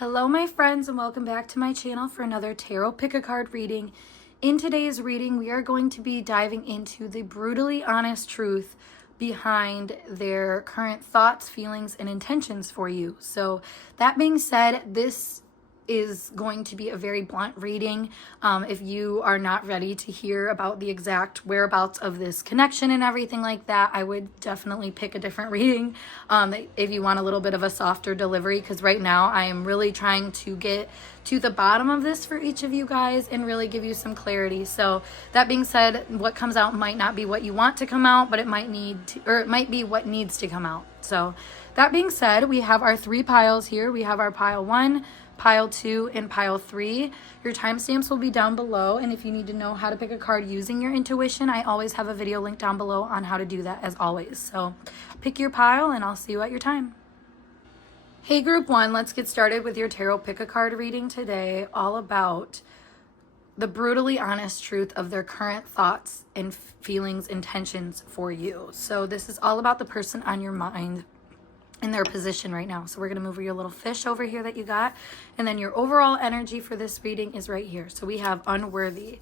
Hello my friends, and welcome back to my channel for another tarot pick-a-card reading. In today's reading, we are going to be diving into the brutally honest truth behind their current thoughts, feelings, and intentions for you. So that being said, this is going to be a very blunt reading. If you are not ready to hear about the exact whereabouts of this connection and everything like that, I would definitely pick a different reading if you want a little bit of a softer delivery, because right now I am really trying to get to the bottom of this for each of you guys and really give you some clarity. So that being said, what comes out might not be what you want to come out, but it might it might be what needs to come out. So that being said, we have our three piles here. We have our pile 1, pile 2, and pile 3. Your timestamps will be down below, and if you need to know how to pick a card using your intuition, I always have a video link down below on how to do that as always. So pick your pile and I'll see you at your time. Hey group 1, let's get started with your tarot pick a card reading today, all about the brutally honest truth of their current thoughts and feelings, intentions for you. So this is all about the person on your mind in their position right now. So we're going to move your little fish over here that you got, and then your overall energy for this reading is right here. So we have unworthy.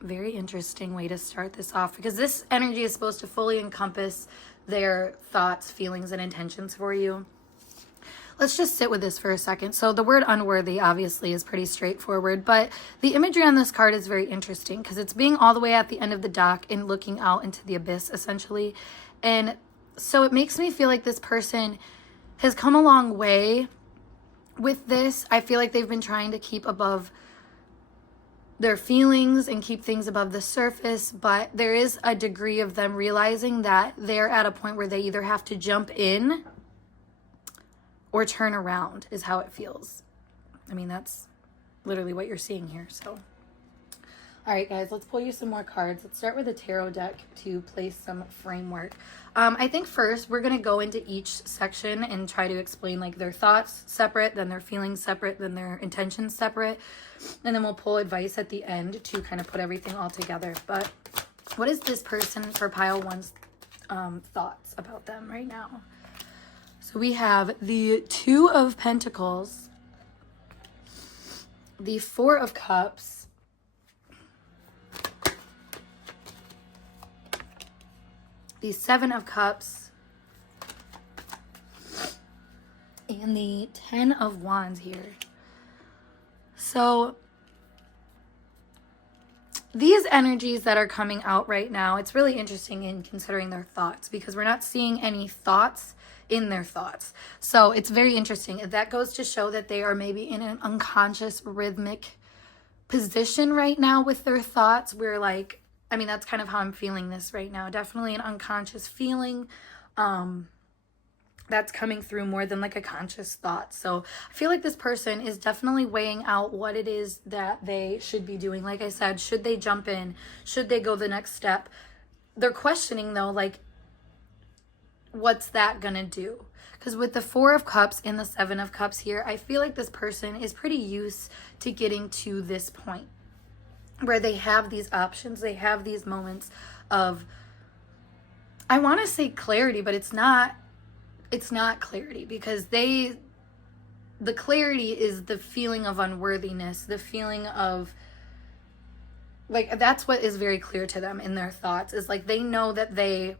Very interesting way to start this off, because this energy is supposed to fully encompass their thoughts, feelings, and intentions for you. Let's just sit with this for a second. So the word unworthy obviously is pretty straightforward, but the imagery on this card is very interesting because it's being all the way at the end of the dock and looking out into the abyss essentially. And so it makes me feel like this person has come a long way with this. I feel like they've been trying to keep above their feelings and keep things above the surface, but there is a degree of them realizing that they're at a point where they either have to jump in or turn around, is how it feels. I mean, that's literally what you're seeing here. So all right, guys, let's pull you some more cards. Let's start with a tarot deck to place some framework. I think first we're going to go into each section and try to explain like their thoughts separate, then their feelings separate, then their intentions separate. And then we'll pull advice at the end to kind of put everything all together. But what is this person for pile 1's thoughts about them right now? So we have the 2 of Pentacles, the 4 of Cups, the 7 of Cups, and the 10 of Wands here. So these energies that are coming out right now, it's really interesting in considering their thoughts, because we're not seeing any thoughts in their thoughts. So it's very interesting. That goes to show that they are maybe in an unconscious rhythmic position right now with their thoughts, where like, I mean, that's kind of how I'm feeling this right now. Definitely an unconscious feeling that's coming through more than like a conscious thought. So I feel like this person is definitely weighing out what it is that they should be doing. Like I said, should they jump in? Should they go the next step? They're questioning though, like, what's that gonna do? Because with the 4 of Cups and the 7 of Cups here, I feel like this person is pretty used to getting to this point where they have these options, they have these moments of, I want to say clarity, but it's not clarity, because the clarity is the feeling of unworthiness, the feeling of, like, that's what is very clear to them in their thoughts, is like they know that they,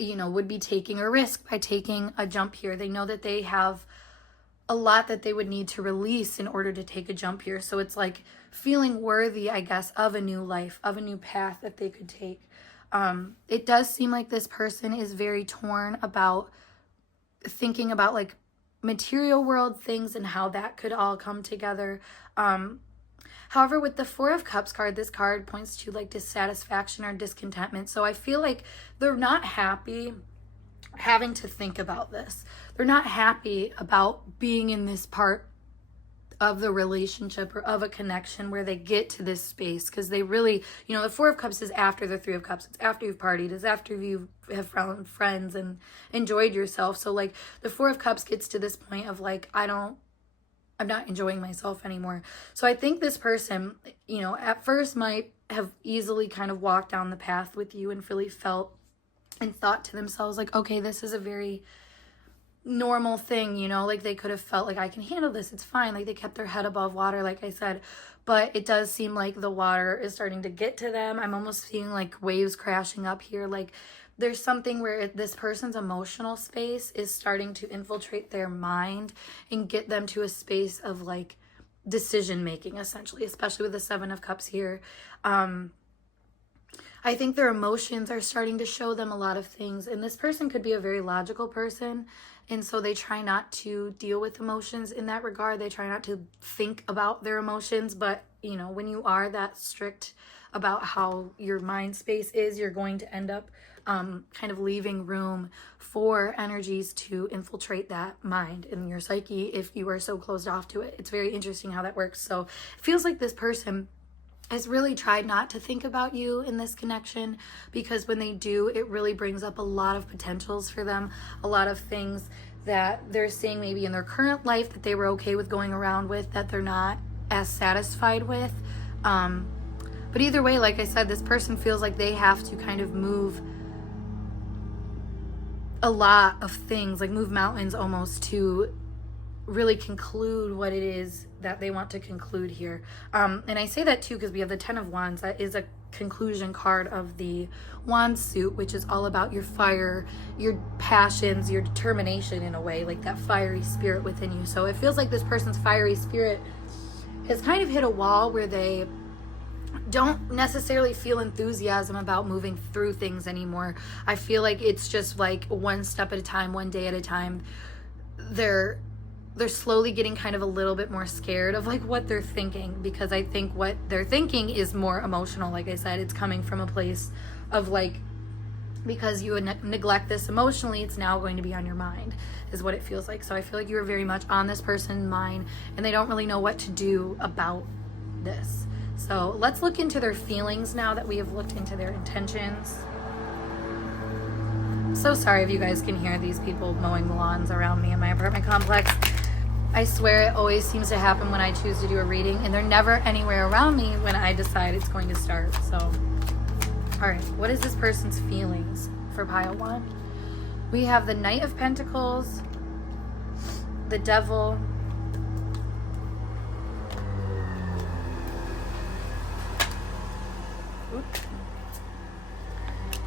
you know, would be taking a risk by taking a jump here. They know that they have a lot that they would need to release in order to take a jump here. So it's like feeling worthy, I guess, of a new life, of a new path that they could take. It does seem like this person is very torn about thinking about like material world things and how that could all come together. However, with the 4 of Cups card, this card points to like dissatisfaction or discontentment. So I feel like they're not happy having to think about this. They're not happy about being in this part of the relationship or of a connection where they get to this space, because they really, you know, the 4 of Cups is after the 3 of Cups. It's after you've partied. It's after you have found friends and enjoyed yourself. So like the 4 of Cups gets to this point of like, I'm not enjoying myself anymore. So I think this person, you know, at first might have easily kind of walked down the path with you and really felt and thought to themselves like, okay, this is a very normal thing, you know, like they could have felt like I can handle this, it's fine, like they kept their head above water, like I said. But it does seem like the water is starting to get to them. I'm almost seeing like waves crashing up here. Like there's something where this person's emotional space is starting to infiltrate their mind and get them to a space of like decision making, essentially, especially with the Seven of Cups here. I think their emotions are starting to show them a lot of things, and this person could be a very logical person, and so they try not to deal with emotions in that regard. They try not to think about their emotions, but you know, when you are that strict about how your mind space is, you're going to end up kind of leaving room for energies to infiltrate that mind and your psyche if you are so closed off to it. It's very interesting how that works. So it feels like this person has really tried not to think about you in this connection, because when they do, it really brings up a lot of potentials for them, a lot of things that they're seeing maybe in their current life that they were okay with going around with that they're not as satisfied with. But either way, like I said, this person feels like they have to kind of move a lot of things, like move mountains almost, to really conclude what it is that they want to conclude here. And I say that too because we have the Ten of Wands. That is a conclusion card of the Wands suit, which is all about your fire, your passions, your determination in a way, like that fiery spirit within you. So it feels like this person's fiery spirit has kind of hit a wall where they don't necessarily feel enthusiasm about moving through things anymore. I feel like it's just like one step at a time, one day at a time. They're slowly getting kind of a little bit more scared of like what they're thinking, because I think what they're thinking is more emotional. Like I said, it's coming from a place of like, because you neglect this emotionally, it's now going to be on your mind, is what it feels like. So I feel like you are very much on this person's mind and they don't really know what to do about this. So let's look into their feelings now that we have looked into their intentions. So sorry if you guys can hear these people mowing the lawns around me in my apartment complex. I swear it always seems to happen when I choose to do a reading, and they're never anywhere around me when I decide it's going to start. So, all right, what is this person's feelings for pile one? We have the Knight of Pentacles, the Devil,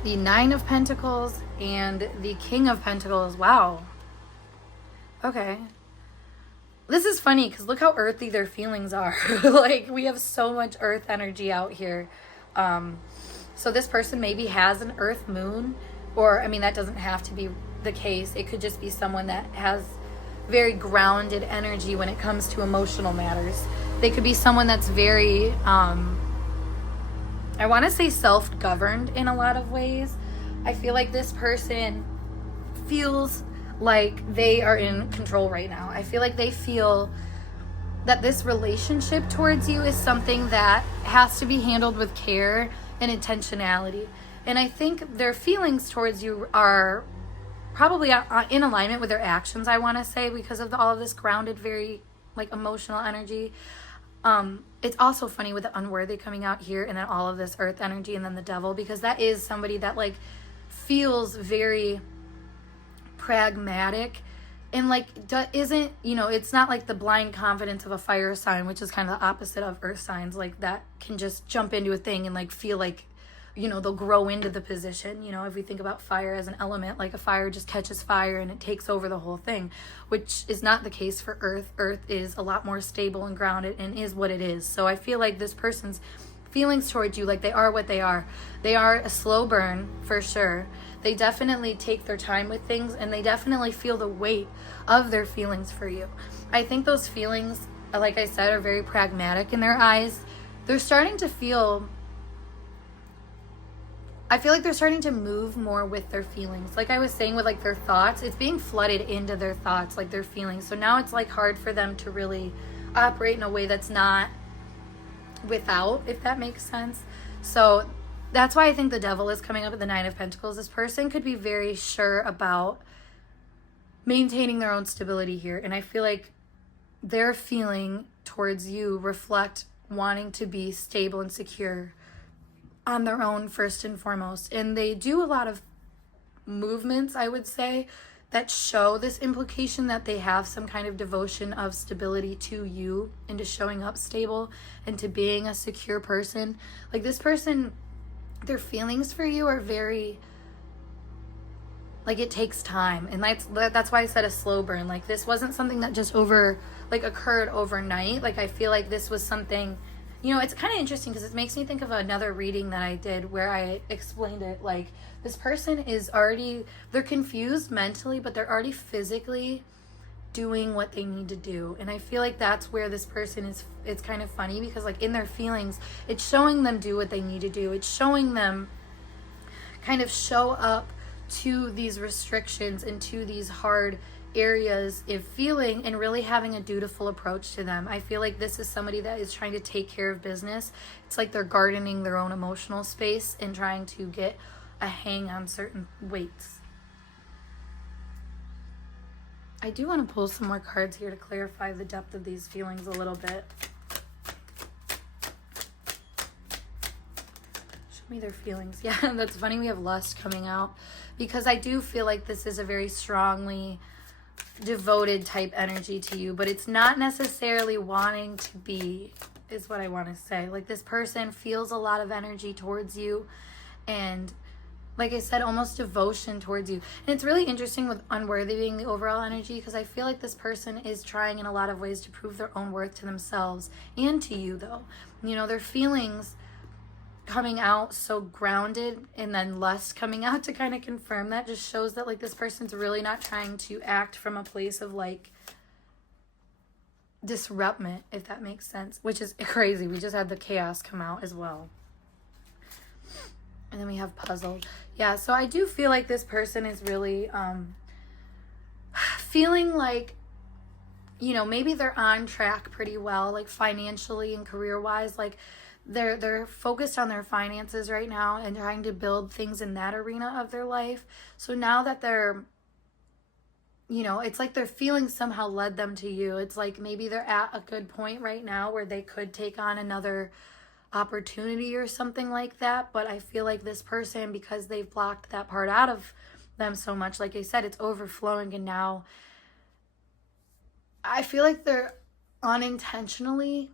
the Nine of Pentacles, and the King of Pentacles. Wow. Okay. This is funny because look how earthy their feelings are. Like, we have so much earth energy out here. So this person maybe has an earth moon, or, I mean, that doesn't have to be the case. It could just be someone that has very grounded energy when it comes to emotional matters. They could be someone that's very, I want to say self-governed in a lot of ways. I feel like this person feels like they are in control right now. I feel like they feel that this relationship towards you is something that has to be handled with care and intentionality. And I think their feelings towards you are probably in alignment with their actions, I want to say, because of all of this grounded, very like emotional energy. It's also funny with the unworthy coming out here and then all of this earth energy and then the Devil, because that is somebody that like feels very pragmatic and like isn't, you know, it's not like the blind confidence of a fire sign, which is kind of the opposite of earth signs, like that can just jump into a thing and like feel like, you know, they'll grow into the position. You know, if we think about fire as an element, like a fire just catches fire and it takes over the whole thing, which is not the case for earth. Earth is a lot more stable and grounded and is what it is. So I feel like this person's feelings towards you, like they are what they are. They are a slow burn for sure. They definitely take their time with things, and they definitely feel the weight of their feelings for you. I think those feelings, like I said, are very pragmatic in their eyes. They're starting to feel, I feel like they're starting to move more with their feelings. Like I was saying with like their thoughts, it's being flooded into their thoughts, like their feelings. So now it's like hard for them to really operate in a way that's not without, if that makes sense. So that's why I think the Devil is coming up at the Nine of Pentacles. This person could be very sure about maintaining their own stability here. And I feel like their feeling towards you reflect wanting to be stable and secure on their own first and foremost. And they do a lot of movements, I would say, that show this implication that they have some kind of devotion of stability to you and to showing up stable and to being a secure person. Like this person, their feelings for you are very, like, it takes time. And that's why I said a slow burn. Like this wasn't something that just occurred overnight. Like I feel like this was something, you know, it's kind of interesting because it makes me think of another reading that I did where I explained it. Like this person is already, they're confused mentally, but they're already physically doing what they need to do. And I feel like that's where this person is. It's kind of funny because like in their feelings, it's showing them do what they need to do. It's showing them kind of show up to these restrictions and to these hard areas of feeling and really having a dutiful approach to them. I feel like this is somebody that is trying to take care of business. It's like they're gardening their own emotional space and trying to get a hang on certain weights. I do want to pull some more cards here to clarify the depth of these feelings a little bit. Show me their feelings. Yeah, that's funny we have lust coming out because I do feel like this is a very strongly devoted type energy to you, but it's not necessarily wanting to be, is what I want to say. Like this person feels a lot of energy towards you and like I said, almost devotion towards you. And it's really interesting with unworthy being the overall energy because I feel like this person is trying in a lot of ways to prove their own worth to themselves and to you though. You know, their feelings coming out so grounded and then lust coming out to kind of confirm that just shows that like this person's really not trying to act from a place of like disruptment, if that makes sense, which is crazy. We just had the chaos come out as well. And then we have puzzled. Yeah, so I do feel like this person is really feeling like, you know, maybe they're on track pretty well, like financially and career-wise. Like they're focused on their finances right now and trying to build things in that arena of their life. So now that they're, you know, it's like their feelings somehow led them to you. It's like maybe they're at a good point right now where they could take on another opportunity or something like that, but I feel like this person, because they've blocked that part out of them so much, like I said, it's overflowing, and now I feel like they're unintentionally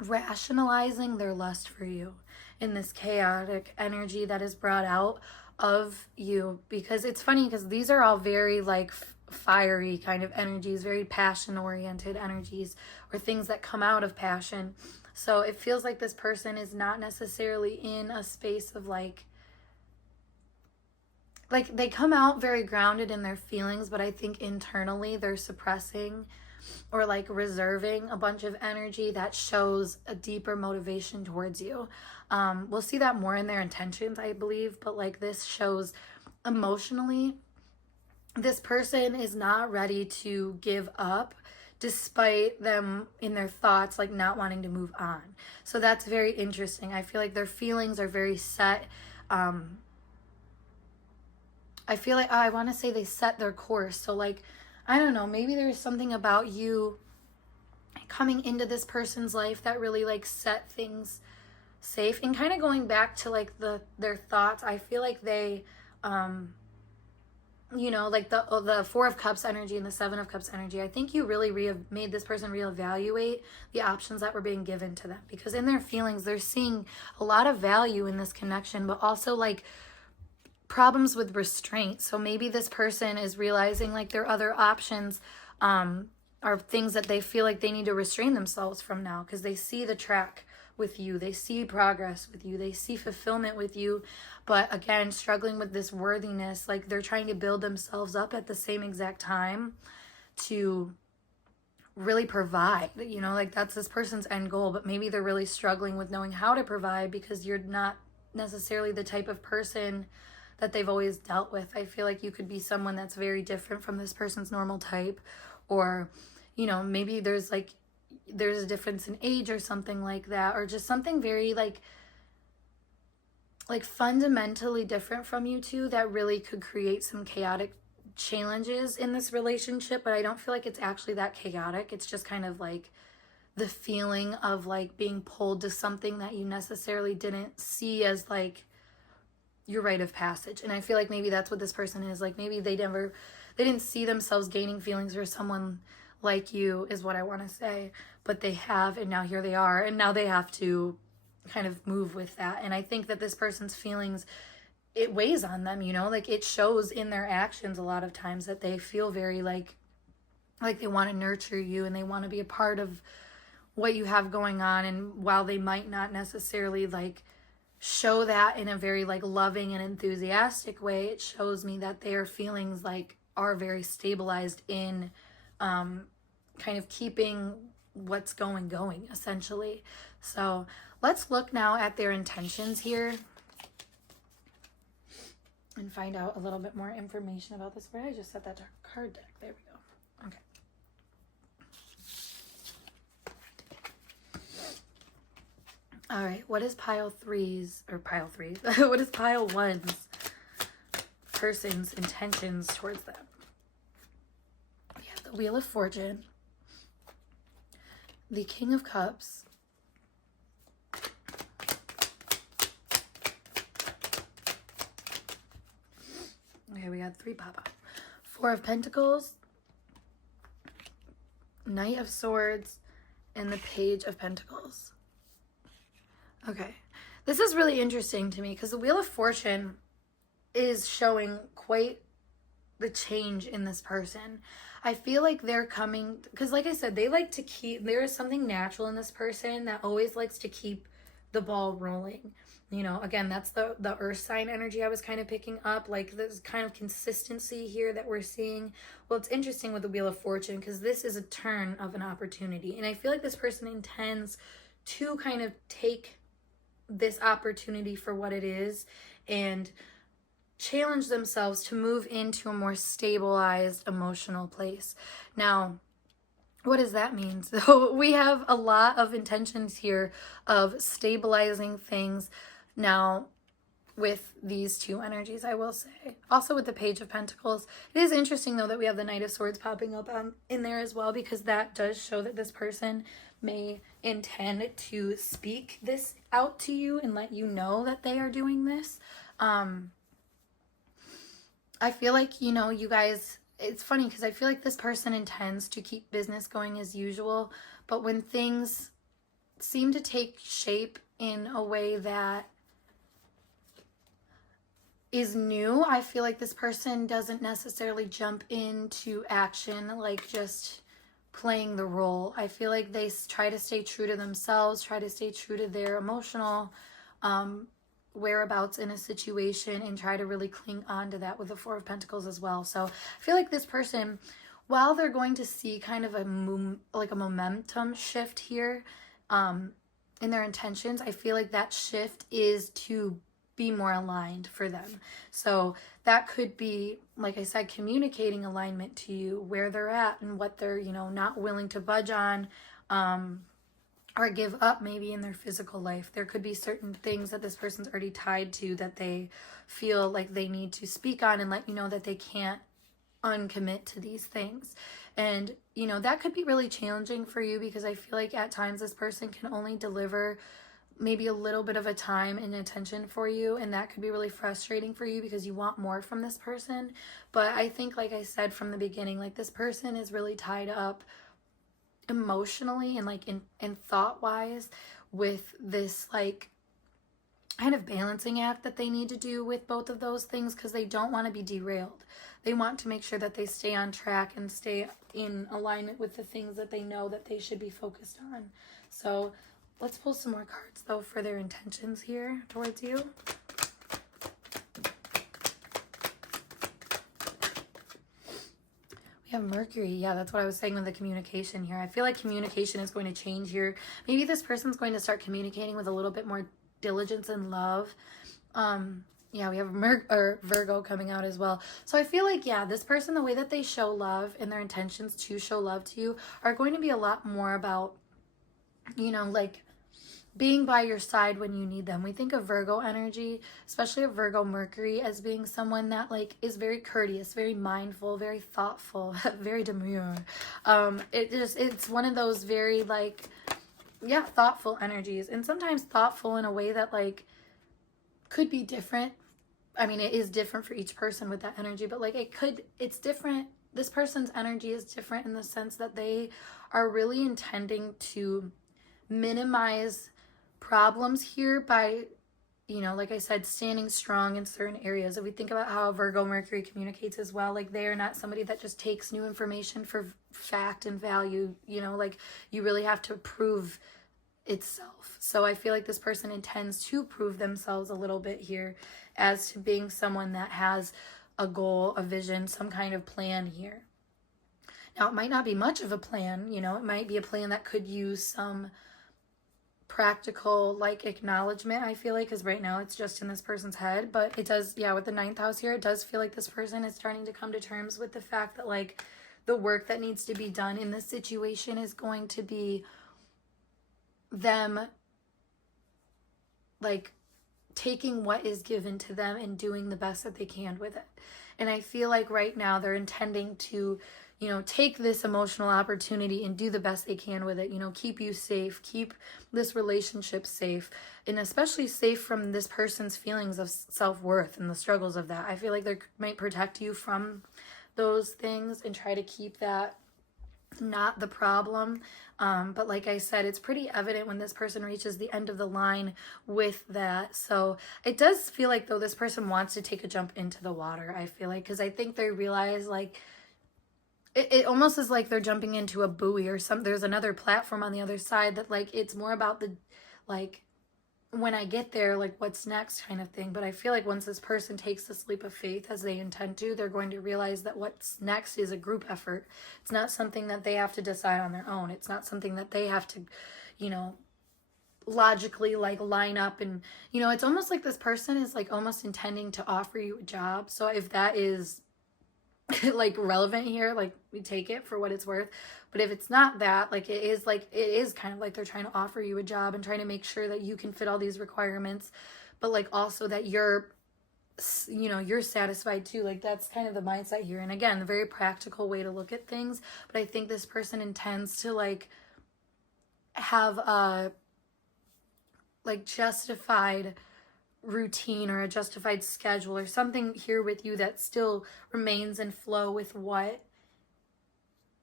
rationalizing their lust for you in this chaotic energy that is brought out of you. Because it's funny because these are all very like fiery kind of energies, very passion oriented energies, or things that come out of passion. So it feels like this person is not necessarily in a space of like they come out very grounded in their feelings, but I think internally they're suppressing or like reserving a bunch of energy that shows a deeper motivation towards you. We'll see that more in their intentions, I believe, but like this shows emotionally, this person is not ready to give up despite them in their thoughts like not wanting to move on. So that's very interesting. I feel like their feelings are very set. I feel like I want to say they set their course. So like, I don't know, maybe there's something about you coming into this person's life that really like set things safe. And kind of going back to like their thoughts, I feel like they you know, like the Four of Cups energy and the Seven of Cups energy, I think you really made this person reevaluate the options that were being given to them, because in their feelings they're seeing a lot of value in this connection, but also like problems with restraint. So maybe this person is realizing like their other options are things that they feel like they need to restrain themselves from now, because they see the track with you, they see progress with you, they see fulfillment with you, but again, struggling with this worthiness, like they're trying to build themselves up at the same exact time to really provide, you know, like that's this person's end goal, but maybe they're really struggling with knowing how to provide because you're not necessarily the type of person that they've always dealt with. I feel like you could be someone that's very different from this person's normal type, or, you know, maybe there's a difference in age or something like that, or just something very like fundamentally different from you two that really could create some chaotic challenges in this relationship. But I don't feel like it's actually that chaotic. It's just kind of like the feeling of like being pulled to something that you necessarily didn't see as like your rite of passage. And I feel like maybe that's what this person is. Like maybe they they didn't see themselves gaining feelings for someone like you, is what I want to say. But they have, and now here they are, and now they have to kind of move with that. And I think that this person's feelings, it weighs on them, you know, like it shows in their actions a lot of times that they feel very like they want to nurture you and they want to be a part of what you have going on. And while they might not necessarily like show that in a very like loving and enthusiastic way, it shows me that their feelings like are very stabilized in kind of keeping what's going essentially. So let's look now at their intentions here and find out a little bit more information about this. Where did I just set that card deck? There we go. Okay. All right, what is pile 3's, what is pile 1's person's intentions towards them? We have the Wheel of Fortune, the King of Cups, okay, we got 3 pop-up, 4 of Pentacles, Knight of Swords, and the Page of Pentacles. Okay, this is really interesting to me because the Wheel of Fortune is showing quite the change in this person. I feel like they're coming, because like I said, they like to keep, there is something natural in this person that always likes to keep the ball rolling. You know, again, that's the earth sign energy I was kind of picking up, like this kind of consistency here that we're seeing. Well, it's interesting with the Wheel of Fortune because this is a turn of an opportunity. And I feel like this person intends to kind of take this opportunity for what it is and challenge themselves to move into a more stabilized emotional place. Now, what does that mean? So we have a lot of intentions here of stabilizing things now with these 2 energies, I will say. Also with the Page of Pentacles. It is interesting though that we have the Knight of Swords popping up in there as well, because that does show that this person may intend to speak this out to you and let you know that they are doing this. I feel like, you know, you guys, it's funny because I feel like this person intends to keep business going as usual, but when things seem to take shape in a way that is new, I feel like this person doesn't necessarily jump into action like just playing the role. I feel like they try to stay true to themselves, try to stay true to their emotional whereabouts in a situation, and try to really cling on to that with the 4 of Pentacles as well. So I feel like this person, while they're going to see kind of a momentum shift here in their intentions, I feel like that shift is to be more aligned for them. So that could be, like I said, communicating alignment to you, where they're at and what they're, you know, not willing to budge on or give up maybe in their physical life. There could be certain things that this person's already tied to that they feel like they need to speak on and let you know that they can't uncommit to these things. And, you know, that could be really challenging for you because I feel like at times this person can only deliver maybe a little bit of a time and attention for you, and that could be really frustrating for you because you want more from this person. But I think, like I said from the beginning, like this person is really tied up emotionally and like in thought wise with this like kind of balancing act that they need to do with both of those things, because they don't want to be derailed. They want to make sure that they stay on track and stay in alignment with the things that they know that they should be focused on. So let's pull some more cards, though, for their intentions here towards you. We have Mercury. Yeah, that's what I was saying with the communication here. I feel like communication is going to change here. Maybe this person's going to start communicating with a little bit more diligence and love. Yeah, we have Virgo coming out as well. So I feel like, yeah, this person, the way that they show love and their intentions to show love to you are going to be a lot more about, you know, like being by your side when you need them. We think of Virgo energy, especially of Virgo Mercury, as being someone that like is very courteous, very mindful, very thoughtful, very demure. It's one of those very like, yeah, thoughtful energies, and sometimes thoughtful in a way that like could be different I mean, it is different for each person with that energy, but like it's different. This person's energy is different in the sense that they are really intending to minimize problems here by, you know, like I said, standing strong in certain areas. If we think about how Virgo Mercury communicates as well, like they are not somebody that just takes new information for fact and value, you know, like you really have to prove itself. So I feel like this person intends to prove themselves a little bit here as to being someone that has a goal, a vision, some kind of plan here. Now, it might not be much of a plan, you know, it might be a plan that could use some practical like acknowledgement, I feel like, because right now it's just in this person's head. But it does, yeah, with the 9th house here, it does feel like this person is starting to come to terms with the fact that like the work that needs to be done in this situation is going to be them like taking what is given to them and doing the best that they can with it. And I feel like right now they're intending to, you know, take this emotional opportunity and do the best they can with it, you know, keep you safe, keep this relationship safe, and especially safe from this person's feelings of self-worth and the struggles of that. I feel like they might protect you from those things and try to keep that not the problem. But like I said, it's pretty evident when this person reaches the end of the line with that. So it does feel like though this person wants to take a jump into the water, I feel like, because I think they realize like it almost is like they're jumping into a buoy or something. There's another platform on the other side that like it's more about the like when I get there, like what's next kind of thing. But I feel like once this person takes this leap of faith as they intend to, they're going to realize that what's next is a group effort. It's not something that they have to decide on their own. It's not something that they have to, you know, logically like line up. And, you know, it's almost like this person is like almost intending to offer you a job. So if that is like relevant here, like we take it for what it's worth. But if it's not that, like it is kind of like they're trying to offer you a job and trying to make sure that you can fit all these requirements, but like also that you're, you know, you're satisfied too. Like that's kind of the mindset here. And again, a very practical way to look at things. But I think this person intends to like have a like justified routine or a justified schedule or something here with you that still remains in flow with what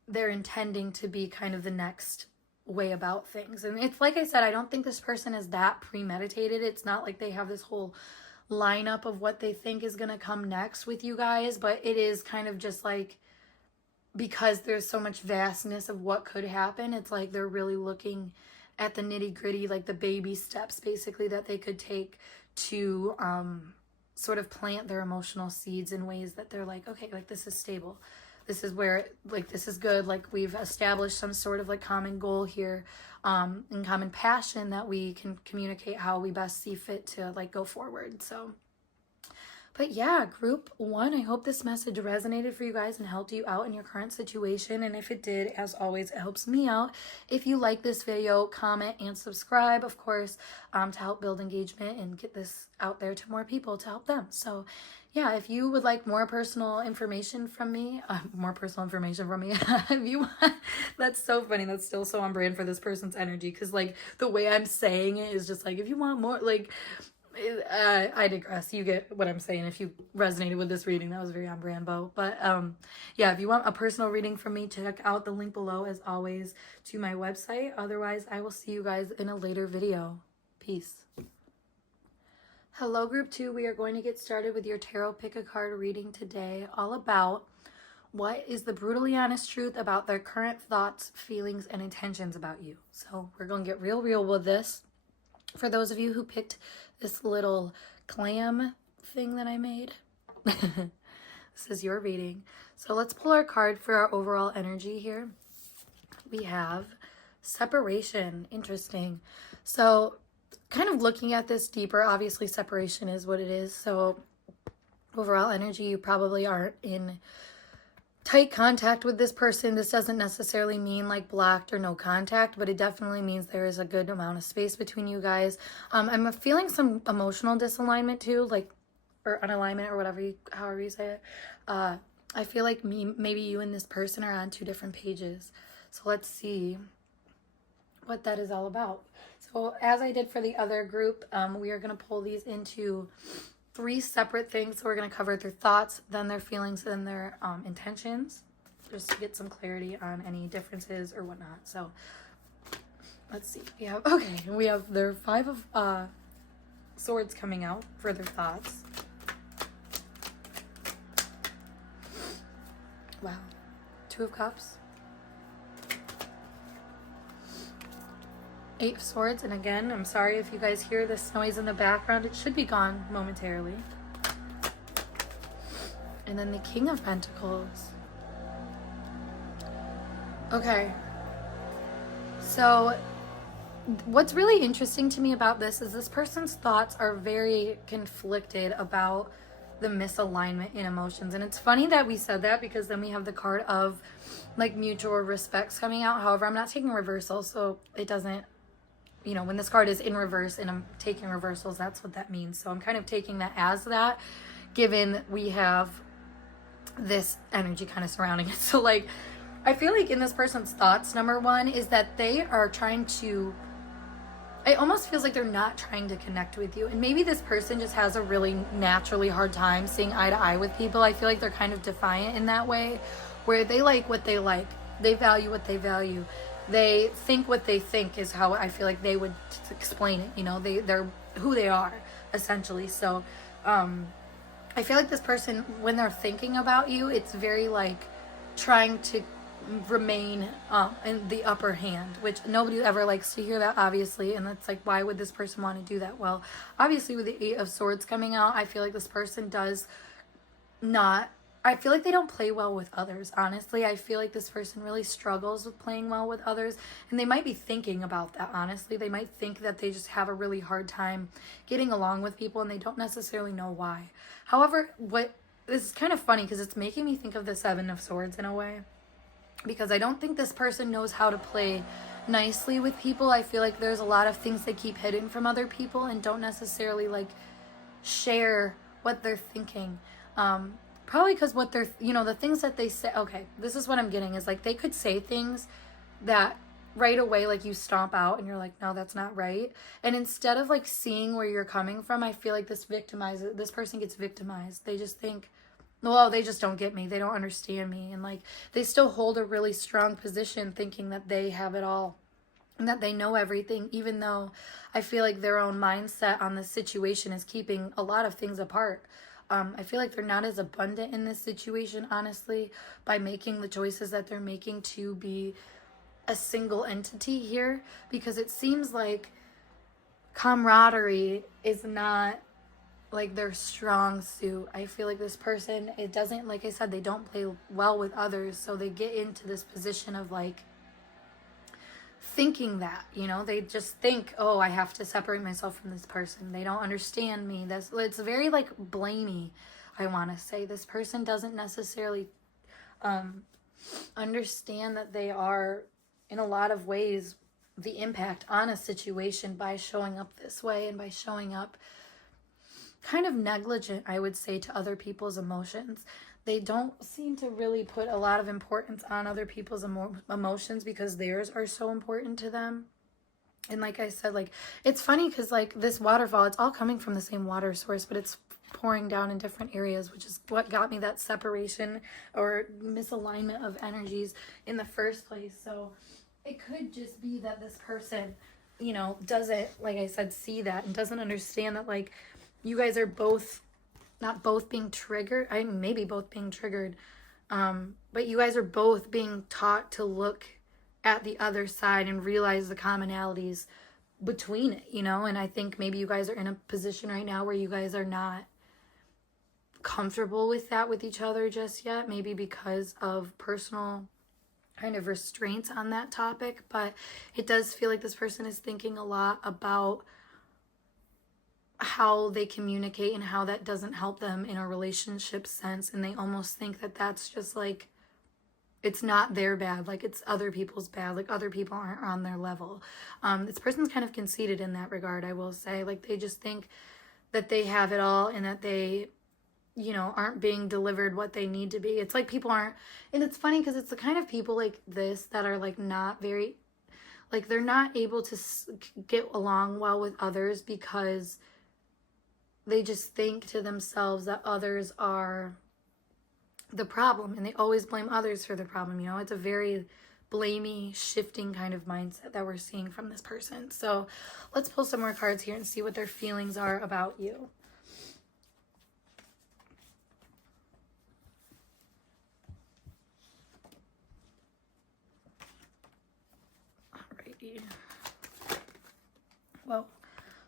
they're intending to be kind of the next way about things. And it's like I said, I don't think this person is that premeditated. It's not like they have this whole lineup of what they think is going to come next with you guys, but it is kind of just like because there's so much vastness of what could happen, it's like they're really looking at the nitty-gritty, like the baby steps basically that they could take to sort of plant their emotional seeds in ways that they're like, okay, like this is stable. This is where, like, this is good. Like, we've established some sort of, like, common goal here and common passion that we can communicate how we best see fit to, like, go forward. So, but yeah, group 1, I hope this message resonated for you guys and helped you out in your current situation. And if it did, as always, it helps me out. If you like this video, comment and subscribe, of course, to help build engagement and get this out there to more people to help them. So yeah, if you would like more personal information from me, if you want, that's so funny. That's still so on brand for this person's energy. Cause like the way I'm saying it is just like, if you want more, like, I digress. You get what I'm saying. If you resonated with this reading, that was very on brand, Bo. But yeah, if you want a personal reading from me, check out the link below as always to my website. Otherwise, I will see you guys in a later video. Peace. Hello, group 2. We are going to get started with your tarot pick a card reading today, all about what is the brutally honest truth about their current thoughts, feelings, and intentions about you. So we're going to get real with this. For those of you who picked this little clam thing that I made, this is your reading. So let's pull our card for our overall energy here. We have separation. Interesting. So kind of looking at this deeper, obviously separation is what it is. So overall energy, you probably aren't in tight contact with this person. This doesn't necessarily mean like blocked or no contact, but it definitely means there is a good amount of space between you guys. I'm feeling some emotional disalignment too, like, or unalignment or whatever however you say it. I feel like maybe you and this person are on 2 different pages. So let's see what that is all about. So as I did for the other group, we are going to pull these into 3 separate things. So we're going to cover their thoughts, then their feelings, and their intentions, just to get some clarity on any differences or whatnot. So let's see. We have their 5 of Swords coming out for their thoughts. Wow. 2 of Cups. 8 of Swords, and again, I'm sorry if you guys hear this noise in the background. It should be gone momentarily. And then the King of Pentacles. Okay. So what's really interesting to me about this is this person's thoughts are very conflicted about the misalignment in emotions. And it's funny that we said that, because then we have the card of like mutual respects coming out. However, I'm not taking reversal, so it doesn't, when this card is in reverse and I'm taking reversals, that's what that means. So I'm kind of taking that as that, given we have this energy kind of surrounding it. So like, I feel like in this person's thoughts, number one is that they are trying to, it almost feels like they're not trying to connect with you. And maybe this person just has a really naturally hard time seeing eye to eye with people. I feel like they're kind of defiant in that way, where they like what they like. They value what they value. They think what they think is how I feel like they would explain it. They're who they are, essentially. So I feel like this person, when they're thinking about you, it's very like trying to remain in the upper hand, which nobody ever likes to hear that, obviously. And it's like, why would this person want to do that? Well, obviously with the 8 of Swords coming out, I feel like this person does not, I feel like they don't play well with others. Honestly, I feel like this person really struggles with playing well with others, and they might be thinking about that. Honestly, they might think that they just have a really hard time getting along with people, and they don't necessarily know why. However, this is kind of funny, because it's making me think of the 7 of Swords in a way, because I don't think this person knows how to play nicely with people. I feel like there's a lot of things they keep hidden from other people and don't necessarily like share what they're thinking. Probably because what they're, the things that they say, okay, this is what I'm getting, is like they could say things that right away, like you stomp out and you're like, no, that's not right. And instead of like seeing where you're coming from, I feel like this person gets victimized. They just think, well, they just don't get me. They don't understand me. And like, they still hold a really strong position thinking that they have it all and that they know everything, even though I feel like their own mindset on the situation is keeping a lot of things apart. I feel like they're not as abundant in this situation, honestly, by making the choices that they're making to be a single entity here, because it seems like camaraderie is not like their strong suit. I feel like this person, it doesn't, like I said, they don't play well with others, so they get into this position of like thinking that, they just think, oh, I have to separate myself from this person. They don't understand me. It's very like blamey, I want to say. This person doesn't necessarily understand that they are, in a lot of ways, the impact on a situation by showing up this way and by showing up kind of negligent, I would say, to other people's emotions. They don't seem to really put a lot of importance on other people's emotions because theirs are so important to them. And like I said, like, it's funny because like this waterfall, it's all coming from the same water source, but it's pouring down in different areas, which is what got me that separation or misalignment of energies in the first place. So it could just be that this person, doesn't, like I said, see that and doesn't understand that like you guys are both, not both being triggered. I mean, maybe both being triggered. But you guys are both being taught to look at the other side and realize the commonalities between it, And I think maybe you guys are in a position right now where you guys are not comfortable with that with each other just yet. Maybe because of personal kind of restraints on that topic. But it does feel like this person is thinking a lot about how they communicate and how that doesn't help them in a relationship sense, and they almost think that that's just like, it's not their bad, like it's other people's bad, like other people aren't on their level. This person's kind of conceited in that regard, I will say. Like they just think that they have it all and that they aren't being delivered what they need to be. It's like people aren't, and it's funny because it's the kind of people like this that are like not very, like they're not able to get along well with others because they just think to themselves that others are the problem, and they always blame others for the problem. You know, it's a very blamey, shifting kind of mindset that we're seeing from this person. So let's pull some more cards here and see what their feelings are about you. Alrighty. Well,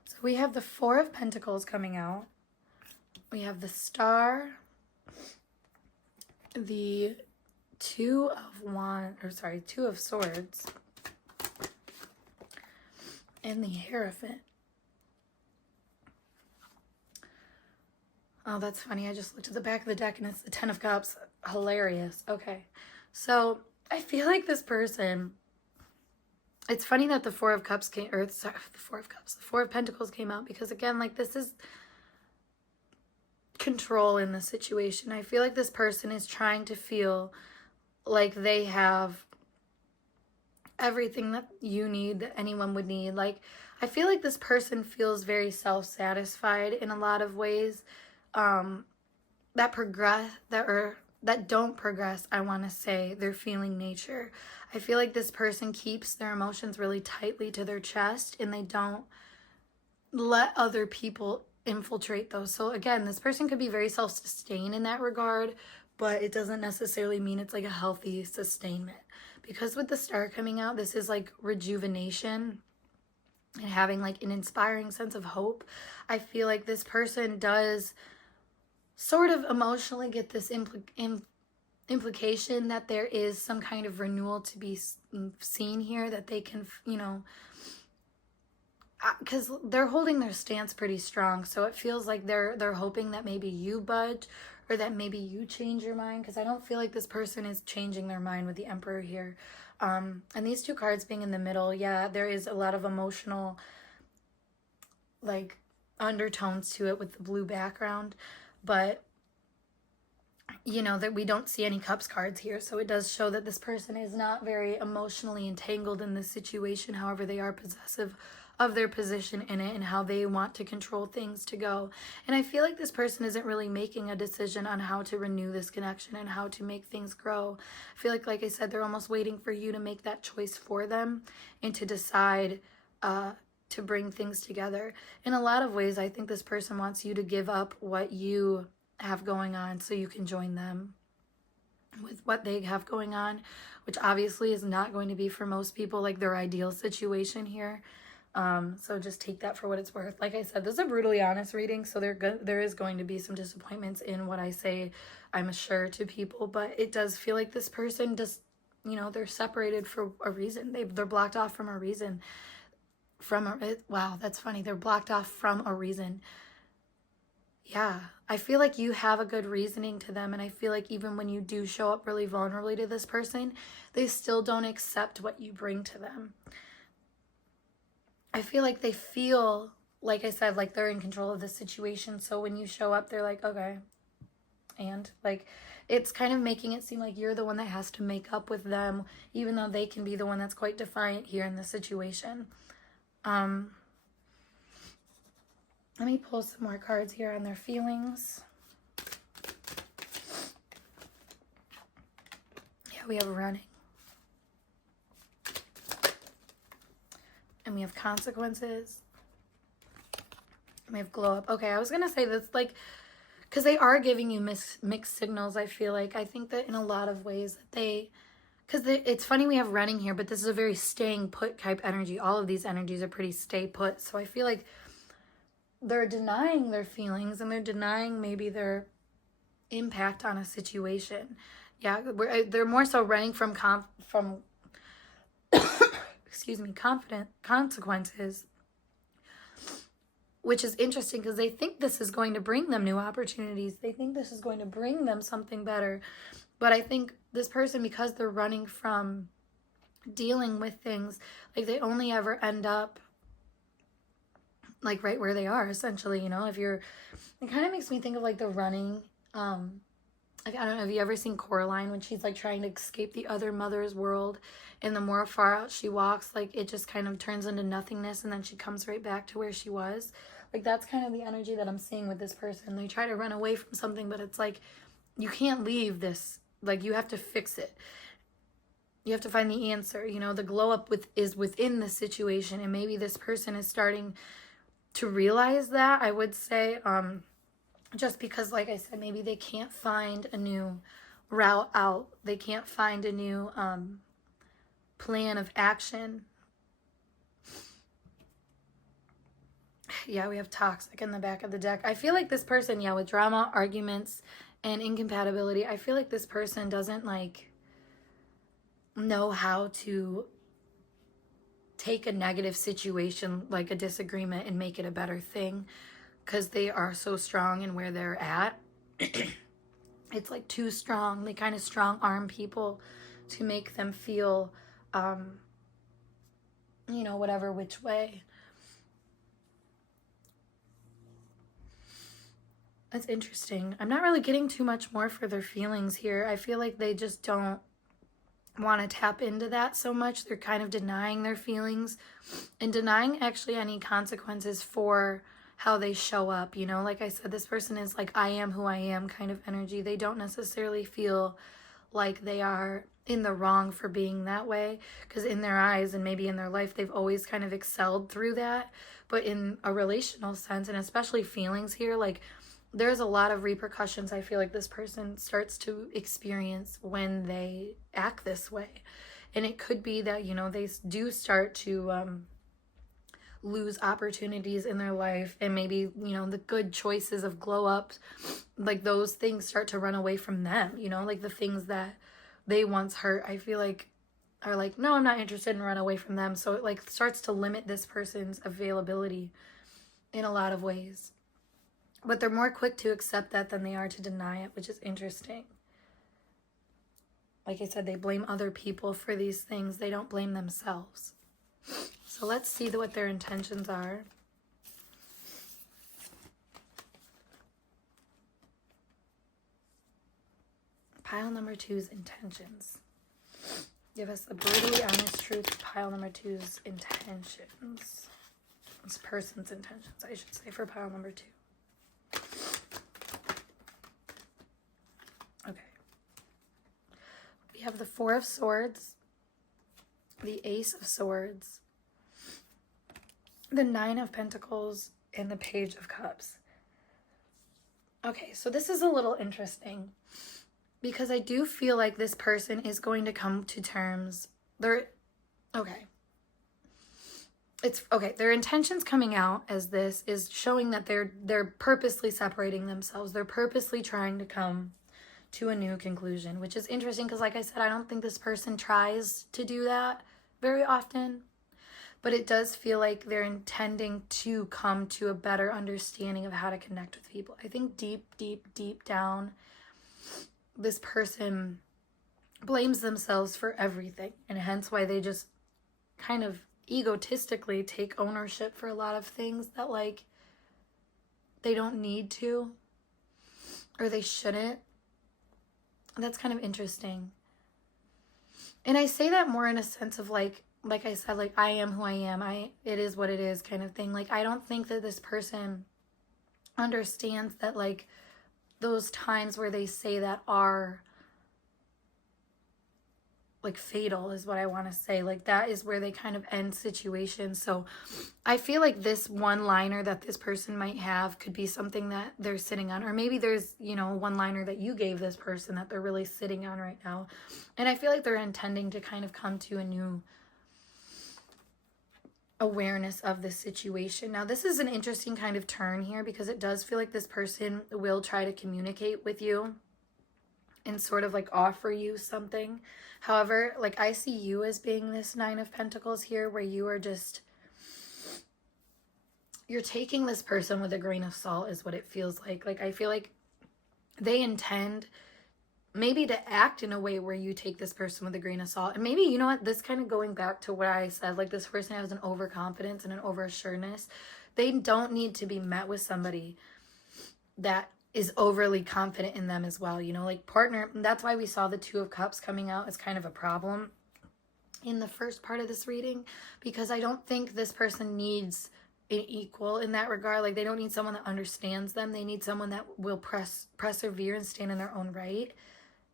so we have the Four of Pentacles coming out. We have the Star, the Two of Swords, and the Hierophant. Oh, that's funny. I just looked at the back of the deck and it's the Ten of Cups. Hilarious. Okay. So I feel like this person, it's funny that the Four of Cups came, or sorry, the Four of Pentacles came out, because again, like, this is control in the situation. I feel like this person is trying to feel like they have everything that you need, that anyone would need. Like, I feel like this person feels very self-satisfied in a lot of ways, that don't progress, I want to say, their feeling nature. I feel like this person keeps their emotions really tightly to their chest, and they don't let other people infiltrate those. So again, this person could be very self-sustained in that regard, but it doesn't necessarily mean it's like a healthy sustainment. Because with the Star coming out, this is like rejuvenation and having like an inspiring sense of hope. I feel like this person does sort of emotionally get this implication that there is some kind of renewal to be seen here, that they can, you know, because they're holding their stance pretty strong. So it feels like they're hoping that maybe you budge, or that maybe you change your mind, because I don't feel like this person is changing their mind with the Emperor here. And these two cards being in the middle, yeah, there is a lot of emotional, like, undertones to it with the blue background. But, you know, that we don't see any Cups cards here. So it does show that this person is not very emotionally entangled in this situation. However, they are possessive of their position in it and how they want to control things to go. And I feel like this person isn't really making a decision on how to renew this connection and how to make things grow. I feel like I said, they're almost waiting for you to make that choice for them and to decide to bring things together. In a lot of ways, I think this person wants you to give up what you have going on so you can join them with what they have going on, which obviously is not going to be for most people like their ideal situation here. So just take that for what it's worth. Like I said, this is a brutally honest reading, so there is going to be some disappointments in what I say, I'm sure, to people, but it does feel like this person just, you know, they're separated for a reason. They're blocked off from a reason. Wow, that's funny. They're blocked off from a reason. Yeah, I feel like you have a good reasoning to them, and I feel like even when you do show up really vulnerably to this person, they still don't accept what you bring to them. I feel like they feel, like I said, like they're in control of the situation. So when you show up, they're like, okay. And like, it's kind of making it seem like you're the one that has to make up with them, even though they can be the one that's quite defiant here in this situation. Let me pull some more cards here on their feelings. Yeah, we have running. And we have consequences. And we have glow up. Okay, I was going to say this, like, because they are giving you mixed signals, I feel like. I think that in a lot of ways that it's funny we have running here, but this is a very staying put type energy. All of these energies are pretty stay put. So I feel like they're denying their feelings, and they're denying maybe their impact on a situation. Yeah, they're more so running from excuse me, confident consequences, which is interesting because they think this is going to bring them new opportunities. They think this is going to bring them something better. But I think this person, because they're running from dealing with things, like they only ever end up like right where they are, essentially, you know. It kind of makes me think of like the running, like, I don't know, have you ever seen Coraline when she's like trying to escape the other mother's world, and the more far out she walks, like it just kind of turns into nothingness, and then she comes right back to where she was. Like, that's kind of the energy that I'm seeing with this person. They try to run away from something, but it's like, you can't leave this. Like, you have to fix it. You have to find the answer. You know, the glow up is within the situation, and maybe this person is starting to realize that, I would say, just because, like I said, maybe they can't find a new route out. They can't find a new plan of action. Yeah, we have toxic in the back of the deck. I feel like this person, yeah, with drama, arguments, and incompatibility, I feel like this person doesn't, like, know how to take a negative situation, like a disagreement, and make it a better thing, because they are so strong in where they're at. It's like too strong. They kind of strong arm people to make them feel, you know, whatever which way. That's interesting. I'm not really getting too much more for their feelings here. I feel like they just don't want to tap into that so much. They're kind of denying their feelings and denying actually any consequences for how they show up. You know, like I said, this person is like, I am who I am kind of energy. They don't necessarily feel like they are in the wrong for being that way, because in their eyes and maybe in their life, they've always kind of excelled through that. But in a relational sense, and especially feelings here, like, there's a lot of repercussions I feel like this person starts to experience when they act this way. And it could be that, you know, they do start to lose opportunities in their life, and maybe, you know, the good choices of glow ups, like, those things start to run away from them, you know, like the things that they once hurt, I feel like, are like, no, I'm not interested, in run away from them. So it, like, starts to limit this person's availability in a lot of ways. But they're more quick to accept that than they are to deny it, which is interesting. Like I said, they blame other people for these things. They don't blame themselves. So let's see what their intentions are. Pile number 2's intentions. Give us the brutally honest truth. Pile number 2's intentions. This person's intentions, I should say, for pile number 2. Okay. We have the Four of Swords, the Ace of Swords, the Nine of Pentacles, and the Page of Cups. Okay, so this is a little interesting, because I do feel like this person is going to come to terms. Their intentions coming out as this is showing that they're purposely separating themselves. They're purposely trying to come to a new conclusion, which is interesting because, like I said, I don't think this person tries to do that very often, but it does feel like they're intending to come to a better understanding of how to connect with people. I think deep down, this person blames themselves for everything, and hence why they just kind of egotistically take ownership for a lot of things that, like, they don't need to, or they shouldn't. That's kind of interesting. And I say that more in a sense of, like I said, like, I am who I am. It is what it is kind of thing. Like, I don't think that this person understands that, like, those times where they say that are, like, fatal is what I want to say. Like, that is where they kind of end situations. So I feel like this one-liner that this person might have could be something that they're sitting on. Or maybe there's, you know, a one-liner that you gave this person that they're really sitting on right now. And I feel like they're intending to kind of come to a new awareness of this situation. Now, this is an interesting kind of turn here, because it does feel like this person will try to communicate with you and sort of, like, offer you something. However, like, I see you as being this Nine of Pentacles here, where you are just, you're taking this person with a grain of salt is what it feels like. Like, I feel like they intend maybe to act in a way where you take this person with a grain of salt. And maybe, you know what, this kind of going back to what I said, like, this person has an overconfidence and an overassuredness. They don't need to be met with somebody that is overly confident in them as well, you know, like, partner. That's why we saw the Two of Cups coming out as kind of a problem in the first part of this reading, because I don't think this person needs equal in that regard. Like, they don't need someone that understands them. They need someone that will persevere and stand in their own right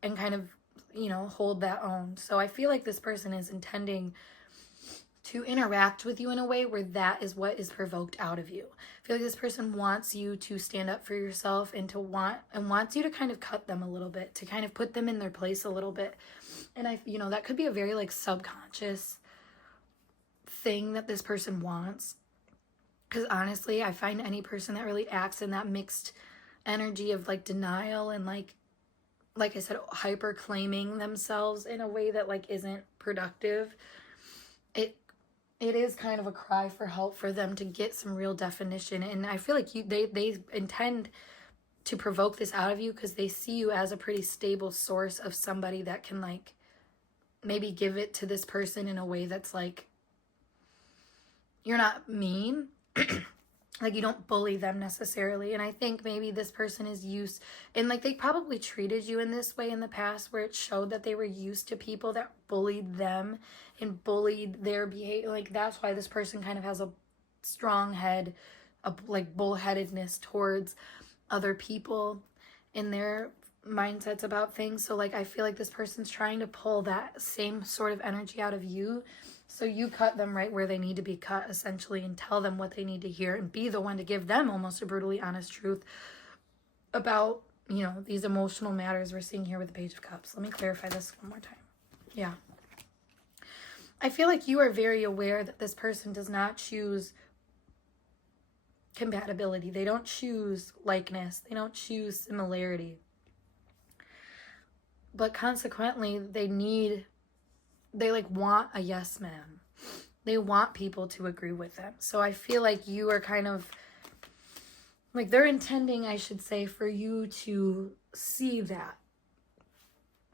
and kind of, you know, hold that own. So I feel like this person is intending to interact with you in a way where that is what is provoked out of you. I feel like this person wants you to stand up for yourself and wants you to kind of cut them a little bit, to kind of put them in their place a little bit. And you know, that could be a very like subconscious thing that this person wants. Because honestly, I find any person that really acts in that mixed energy of like denial and like I said, hyper claiming themselves in a way that like isn't productive, it is kind of a cry for help for them to get some real definition. And I feel like they intend to provoke this out of you because they see you as a pretty stable source of somebody that can like maybe give it to this person in a way that's like, you're not mean. Like, you don't bully them necessarily. And I think maybe this person is used, and like they probably treated you in this way in the past where it showed that they were used to people that bullied them and bullied their behavior. Like, that's why this person kind of has a strong head, a like bullheadedness towards other people in their mindsets about things. So like, I feel like this person's trying to pull that same sort of energy out of you. So you cut them right where they need to be cut, essentially, and tell them what they need to hear and be the one to give them almost a brutally honest truth about, you know, these emotional matters we're seeing here with the Page of Cups. Let me clarify this one more time. Yeah. I feel like you are very aware that this person does not choose compatibility. They don't choose likeness. They don't choose similarity. But consequently, they like want a yes man. They want people to agree with them. So I feel like you are kind of like, they're intending, I should say, for you to see that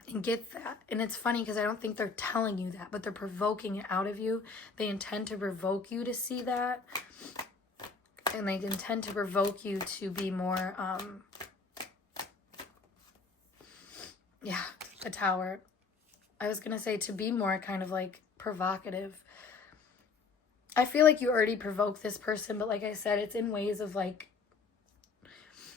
and get that. And it's funny because I don't think they're telling you that, but they're provoking it out of you. They intend to provoke you to see that. And they intend to provoke you to be more, the Tower. I was going to say to be more kind of like provocative. I feel like you already provoked this person, but like I said, it's in ways of like,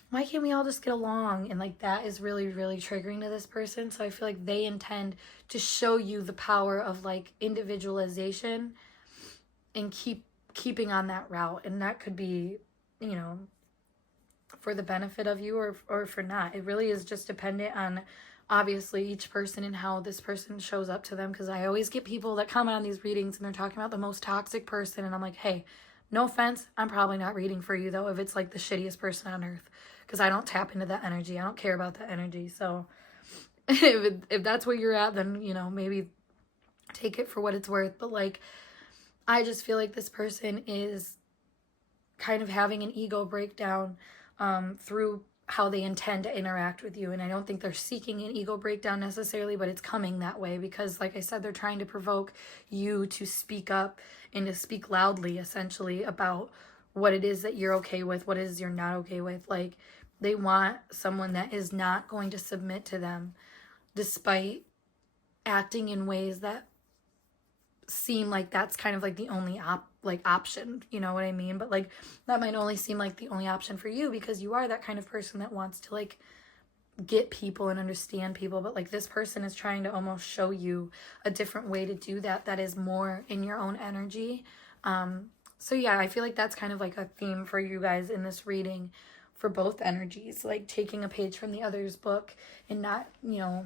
why can't we all just get along? And like, that is really, really triggering to this person. So I feel like they intend to show you the power of like individualization and keeping on that route. And that could be, you know, for the benefit of you or for not. It really is just dependent on obviously each person and how this person shows up to them. Because I always get people that come on these readings and they're talking about the most toxic person, and I'm like, hey, no offense, I'm probably not reading for you though if it's like the shittiest person on earth, because I don't tap into that energy. I don't care about that energy. So if that's where you're at, then, you know, maybe take it for what it's worth. But like, I just feel like this person is kind of having an ego breakdown through how they intend to interact with you. And I don't think they're seeking an ego breakdown necessarily, but it's coming that way because, like I said, they're trying to provoke you to speak up and to speak loudly, essentially, about what it is that you're okay with, what it is you're not okay with. Like, they want someone that is not going to submit to them despite acting in ways that seem like that's kind of like the only option, you know what I mean? But like, that might only seem like the only option for you because you are that kind of person that wants to like get people and understand people. But like, this person is trying to almost show you a different way to do that is more in your own energy. So yeah, I feel like that's kind of like a theme for you guys in this reading for both energies, like taking a page from the other's book and not, you know,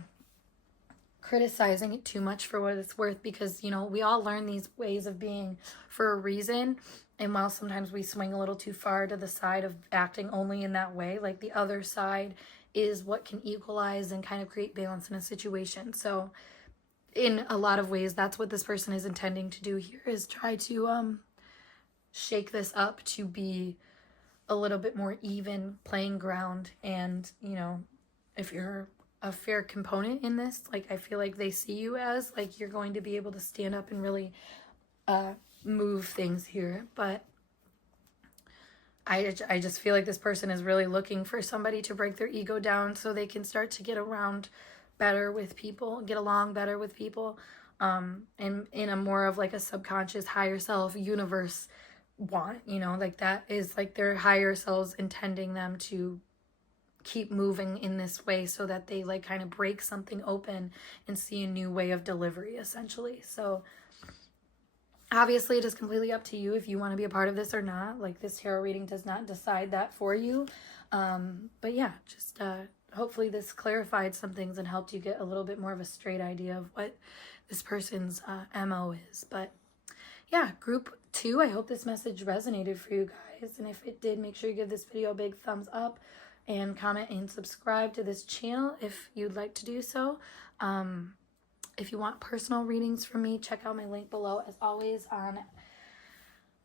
criticizing it too much for what it's worth, because, you know, we all learn these ways of being for a reason. And while sometimes we swing a little too far to the side of acting only in that way, like, the other side is what can equalize and kind of create balance in a situation. So in a lot of ways, that's what this person is intending to do here, is try to shake this up to be a little bit more even playing ground. And, you know, if you're a fair component in this, like, I feel like they see you as like you're going to be able to stand up and really move things here. But I just feel like this person is really looking for somebody to break their ego down so they can start to get around better with people, get along better with people, and in a more of like a subconscious higher self universe want, you know, like that is like their higher selves intending them to keep moving in this way so that they like kind of break something open and see a new way of delivery, essentially. So obviously it is completely up to you if you want to be a part of this or not. Like, this tarot reading does not decide that for you. But yeah, just hopefully this clarified some things and helped you get a little bit more of a straight idea of what this person's MO is. But yeah, group 2, I hope this message resonated for you guys. And if it did, make sure you give this video a big thumbs up and comment and subscribe to this channel if you'd like to do so. If you want personal readings from me, check out my link below, as always, on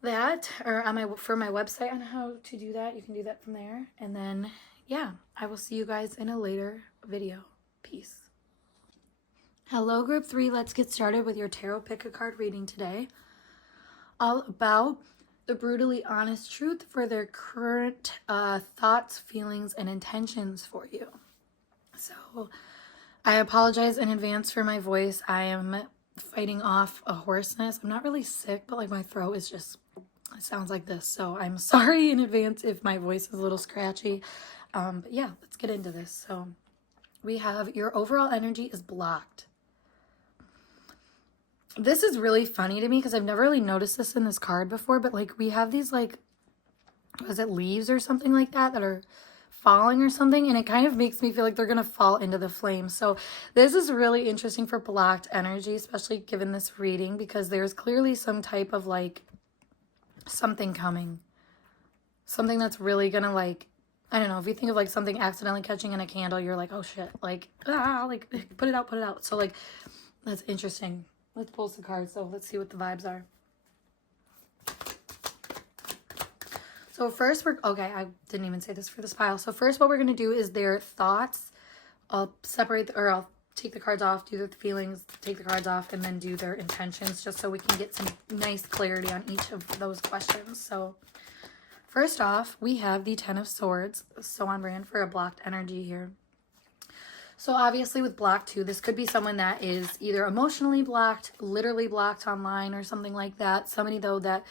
that, or on my website on how to do that. You can do that from there. And then, yeah, I will see you guys in a later video. Peace. Hello, group 3. Let's get started with your tarot pick a card reading today. All about the brutally honest truth for their current thoughts, feelings, and intentions for you. So I apologize in advance for my voice. I am fighting off a hoarseness. I'm not really sick, but like my throat is just, it sounds like this. So I'm sorry in advance if my voice is a little scratchy. But yeah, let's get into this. So we have your overall energy is blocked. This is really funny to me because I've never really noticed this in this card before, but like we have these like, was it leaves or something like that that are falling or something, and it kind of makes me feel like they're gonna fall into the flames. So this is really interesting for blocked energy, especially given this reading, because there's clearly some type of like something coming, something that's really gonna like, I don't know, if you think of like something accidentally catching in a candle, you're like, oh shit, like like put it out. So like that's interesting. Let's pull some cards. So let's see what the vibes are. So first I didn't even say this for this pile. So first what we're going to do is their thoughts. I'll I'll take the cards off, do the feelings, take the cards off, and then do their intentions, just so we can get some nice clarity on each of those questions. So first off, we have the 10 of Swords. So on brand for a blocked energy here. So obviously with block 2, this could be someone that is either emotionally blocked, literally blocked online, or something like that. Somebody though that,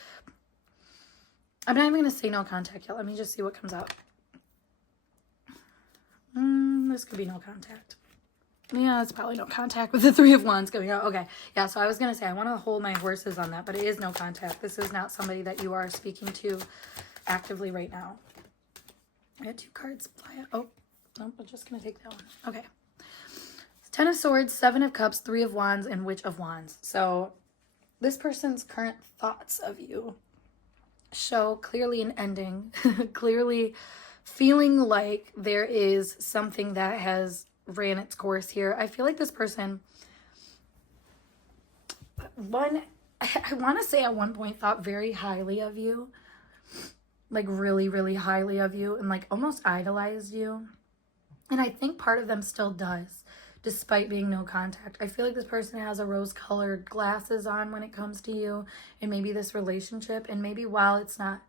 I'm not even going to say no contact yet. Let me just see what comes out. This could be no contact. Yeah, it's probably no contact with the 3 of Wands coming out. Okay. Yeah, so I was going to say, I want to hold my horses on that, but it is no contact. This is not somebody that you are speaking to actively right now. I got 2 cards. Oh, no, I'm just going to take that one. Okay. 10 of Swords, 7 of Cups, 3 of Wands, and Witch of Wands. So this person's current thoughts of you show clearly an ending, clearly feeling like there is something that has ran its course here. I feel like this person, I want to say at one point thought very highly of you, like really, really highly of you, and like almost idolized you. And I think part of them still does, despite being no contact. I feel like this person has a rose-colored glasses on when it comes to you and maybe this relationship. And maybe while it's not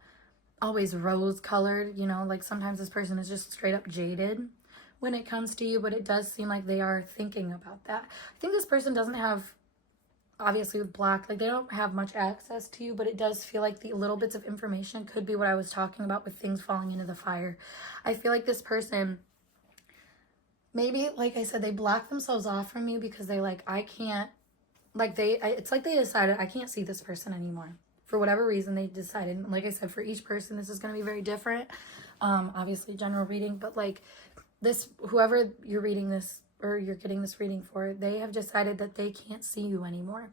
always rose-colored, you know, like sometimes this person is just straight up jaded when it comes to you, but it does seem like they are thinking about that. I think this person doesn't have, obviously with block, like they don't have much access to you, but it does feel like the little bits of information could be what I was talking about with things falling into the fire. I feel like this person, maybe, like I said, they block themselves off from you because they like, I can't, like it's like they decided, I can't see this person anymore. For whatever reason, they decided. And like I said, for each person, this is going to be very different. Obviously, general reading, but like this, whoever you're reading this or you're getting this reading for, they have decided that they can't see you anymore.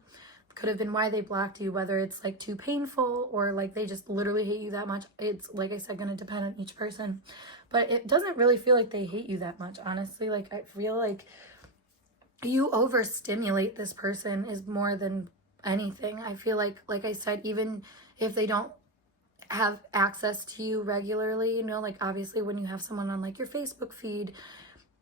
Could have been why they blocked you, whether it's like too painful or like they just literally hate you that much. It's, like I said, going to depend on each person. But it doesn't really feel like they hate you that much, honestly. Like, I feel like you overstimulate this person is more than anything. I feel like I said, even if they don't have access to you regularly, you know, like obviously when you have someone on like your Facebook feed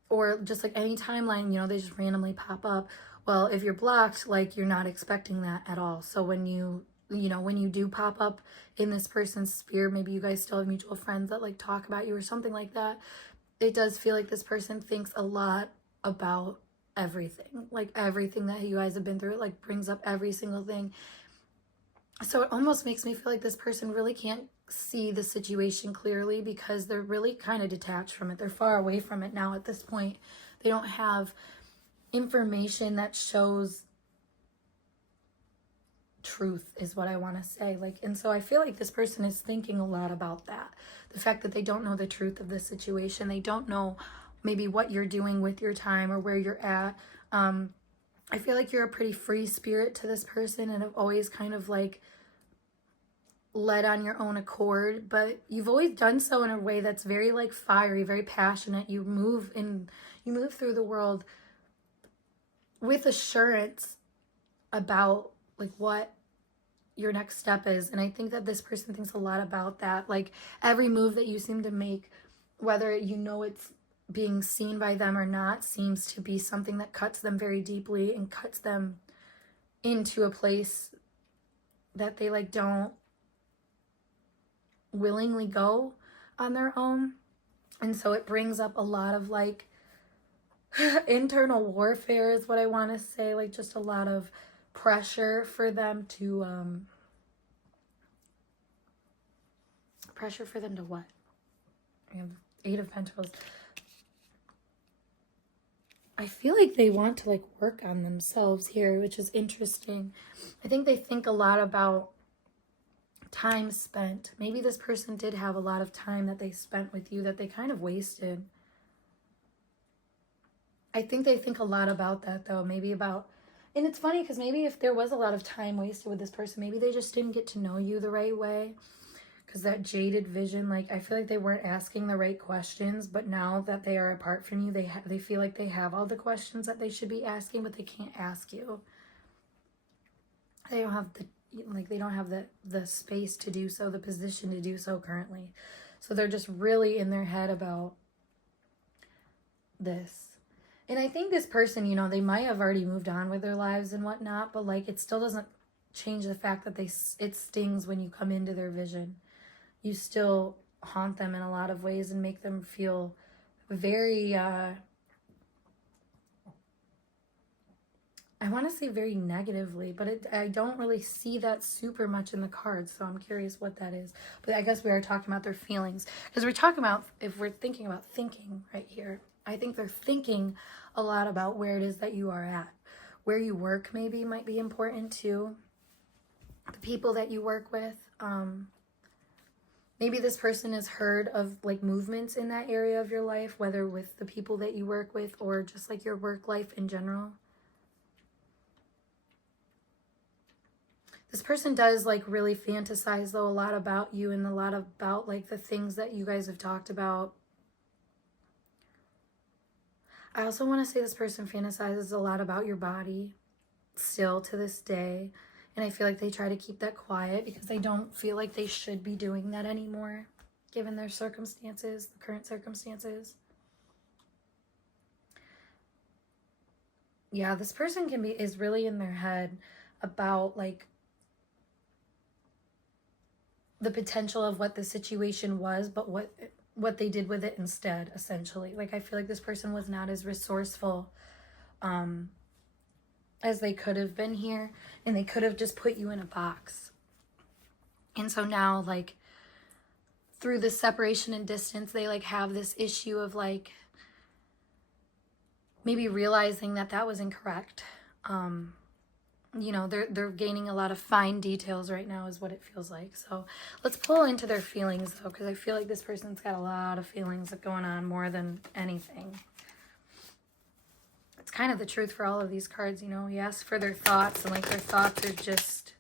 or just like any timeline, you know, they just randomly pop up. Well, if you're blocked, like you're not expecting that at all. So when you know, when you do pop up in this person's sphere, maybe you guys still have mutual friends that like talk about you or something like that, it does feel like this person thinks a lot about everything, like everything that you guys have been through. It like brings up every single thing. So it almost makes me feel like this person really can't see the situation clearly because they're really kind of detached from it. They're far away from it now at this point. They don't have information that shows truth, is what I want to say. Like, and so I feel like this person is thinking a lot about that. The fact that they don't know the truth of the situation. They don't know maybe what you're doing with your time or where you're at. I feel like you're a pretty free spirit to this person and have always kind of like led on your own accord, but you've always done so in a way that's very like fiery, very passionate. You move through the world with assurance about like what your next step is. And I think that this person thinks a lot about that. Like every move that you seem to make, whether you know it's being seen by them or not, seems to be something that cuts them very deeply and cuts them into a place that they like don't willingly go on their own. And so it brings up a lot of like internal warfare is what I want to say, like just a lot of pressure for them to what? I have 8 of Pentacles. I feel like they want to like work on themselves here, which is interesting. I think they think a lot about time spent. Maybe this person did have a lot of time that they spent with you that they kind of wasted. I think they think a lot about that though. Maybe about, and it's funny because maybe if there was a lot of time wasted with this person, maybe they just didn't get to know you the right way. Because that jaded vision, like I feel like they weren't asking the right questions, but now that they are apart from you, they feel like they have all the questions that they should be asking, but they can't ask you. They don't have the space to do so, the position to do so currently. So they're just really in their head about this. And I think this person, you know, they might have already moved on with their lives and whatnot, but like it still doesn't change the fact that it stings when you come into their vision. You still haunt them in a lot of ways and make them feel very, I want to say very negatively, but I don't really see that super much in the cards, so I'm curious what that is. But I guess we are talking about their feelings. Because we're talking about, if we're thinking about thinking right here, I think they're thinking a lot about where it is that you are at. Where you work maybe might be important too. The people that you work with, maybe this person has heard of like movements in that area of your life, whether with the people that you work with or just like your work life in general. This person does like really fantasize though a lot about you and a lot about like the things that you guys have talked about. I also want to say this person fantasizes a lot about your body still to this day. And I feel like they try to keep that quiet because they don't feel like they should be doing that anymore, given their circumstances, the current circumstances. Yeah, this person is really in their head about like the potential of what the situation was, but what they did with it instead, essentially. Like I feel like this person was not as resourceful as they could have been here, and they could have just put you in a box. And so now like through the separation and distance, they like have this issue of like maybe realizing that that was incorrect. You know, they're gaining a lot of fine details right now is what it feels like. So let's pull into their feelings though, because I feel like this person's got a lot of feelings going on more than anything. It's kind of the truth for all of these cards, you know. You ask for their thoughts, and like their thoughts are just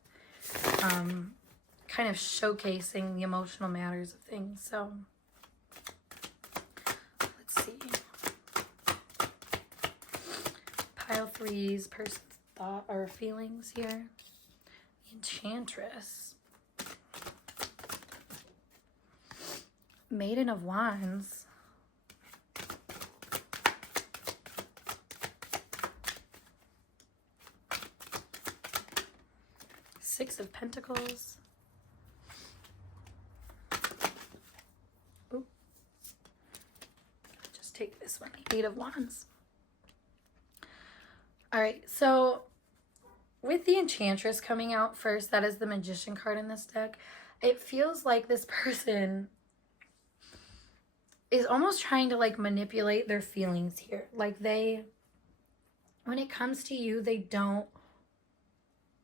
kind of showcasing the emotional matters of things. So let's see. Pile 3's person's thought or feelings here. Enchantress. Maiden of Wands. Six of Pentacles. Oop. Just take this one. 8 of Wands. All right, so with the Enchantress coming out first, that is the Magician card in this deck, it feels like this person is almost trying to like manipulate their feelings here. Like they, when it comes to you, they don't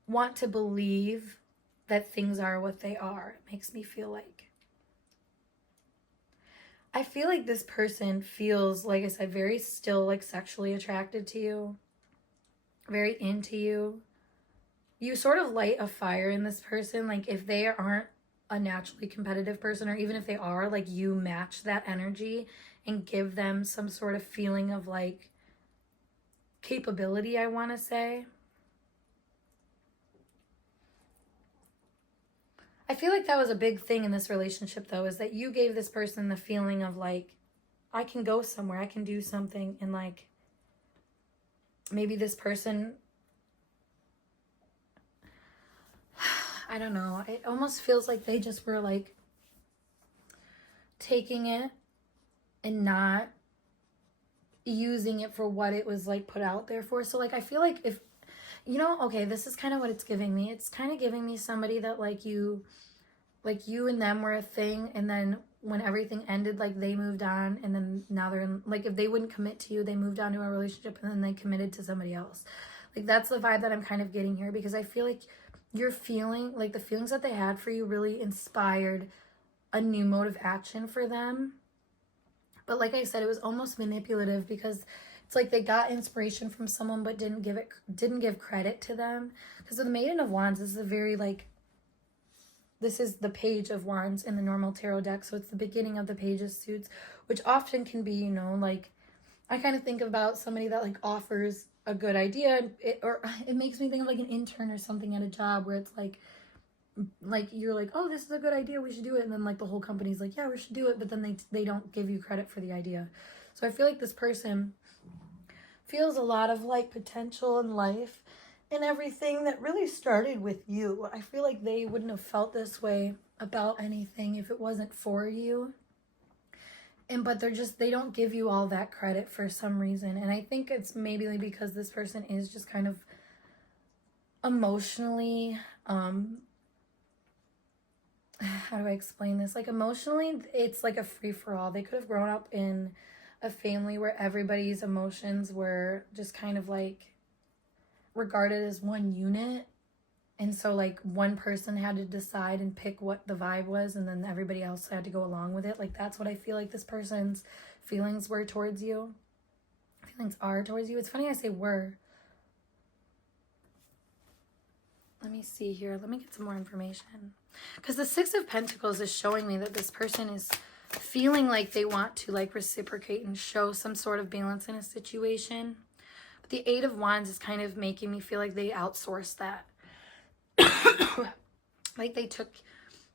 want to believe that things are what they are. It makes me feel like. I feel like this person feels, like I said, very still like sexually attracted to you, very into you. You sort of light a fire in this person. Like if they aren't a naturally competitive person, or even if they are, like you match that energy and give them some sort of feeling of like capability, I want to say. I feel like that was a big thing in this relationship though, is that you gave this person the feeling of like, I can go somewhere, I can do something, and like maybe this person, I don't know, it almost feels like they just were like taking it and not using it for what it was like put out there for. So like I feel like if, you know, okay, this is kind of what it's giving me. It's kind of giving me somebody that like you and them were a thing, and then when everything ended, like they moved on, and then now they're in, like if they wouldn't commit to you, they moved on to a relationship and then they committed to somebody else. Like that's the vibe that I'm kind of getting here, because I feel like you're feeling like the feelings that they had for you really inspired a new mode of action for them. But like I said, it was almost manipulative, because it's like they got inspiration from someone but didn't give credit to them. Because the Maiden of Wands is a very like, this is the Page of Wands in the normal tarot deck, so it's the beginning of the Page of Suits, which often can be, you know, like I kind of think about somebody that like offers a good idea, or it makes me think of like an intern or something at a job where it's like you're like, oh, this is a good idea, we should do it, and then like the whole company's like, yeah, we should do it, but then they don't give you credit for the idea. So I feel like this person feels a lot of like potential in life and everything that really started with you. I feel like they wouldn't have felt this way about anything if it wasn't for you. But they don't give you all that credit for some reason. And I think it's maybe because this person is just kind of emotionally, how do I explain this? Like emotionally, it's like a free-for-all. They could have grown up in a family where everybody's emotions were just kind of like regarded as one unit. And so like one person had to decide and pick what the vibe was, and then everybody else had to go along with it. Like that's what I feel like this person's feelings were towards you. Feelings are towards you. It's funny I say were. Let me see here. Let me get some more information. Because the Six of Pentacles is showing me that this person is feeling like they want to like reciprocate and show some sort of balance in a situation. But the Eight of Wands is kind of making me feel like they outsourced that. Like they took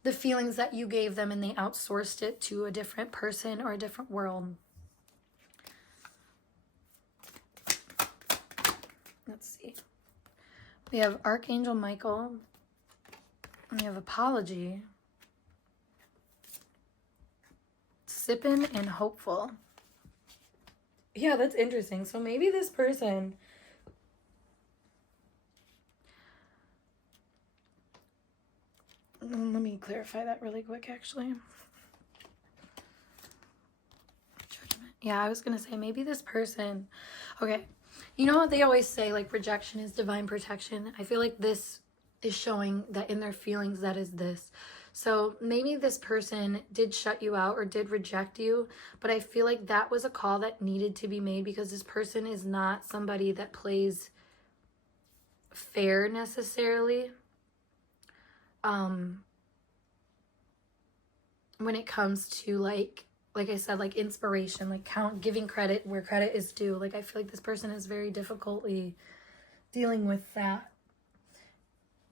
the feelings that you gave them and they outsourced it to a different person or a different world. Let's see. We have Archangel Michael. We have Apology. Sippin' and Hopeful. Yeah, that's interesting. So maybe this person... Let me clarify that really quick, actually. Judgment. Yeah, I was going to say maybe this person... Okay. You know what they always say, like rejection is divine protection? I feel like this is showing that in their feelings that is this. So maybe this person did shut you out or did reject you, but I feel like that was a call that needed to be made, because this person is not somebody that plays fair necessarily. When it comes to like I said, like inspiration, like giving credit where credit is due. Like I feel like this person is very difficultly dealing with that.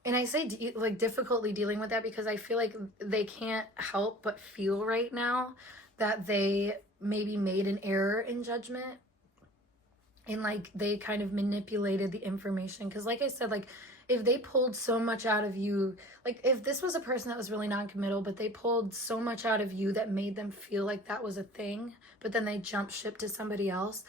And I say like difficultly dealing with that because I feel like they can't help but feel right now that they maybe made an error in judgment, and like they kind of manipulated the information. Because like I said, like if they pulled so much out of you, like if this was a person that was really non-committal, but they pulled so much out of you that made them feel like that was a thing, but then they jumped ship to somebody else,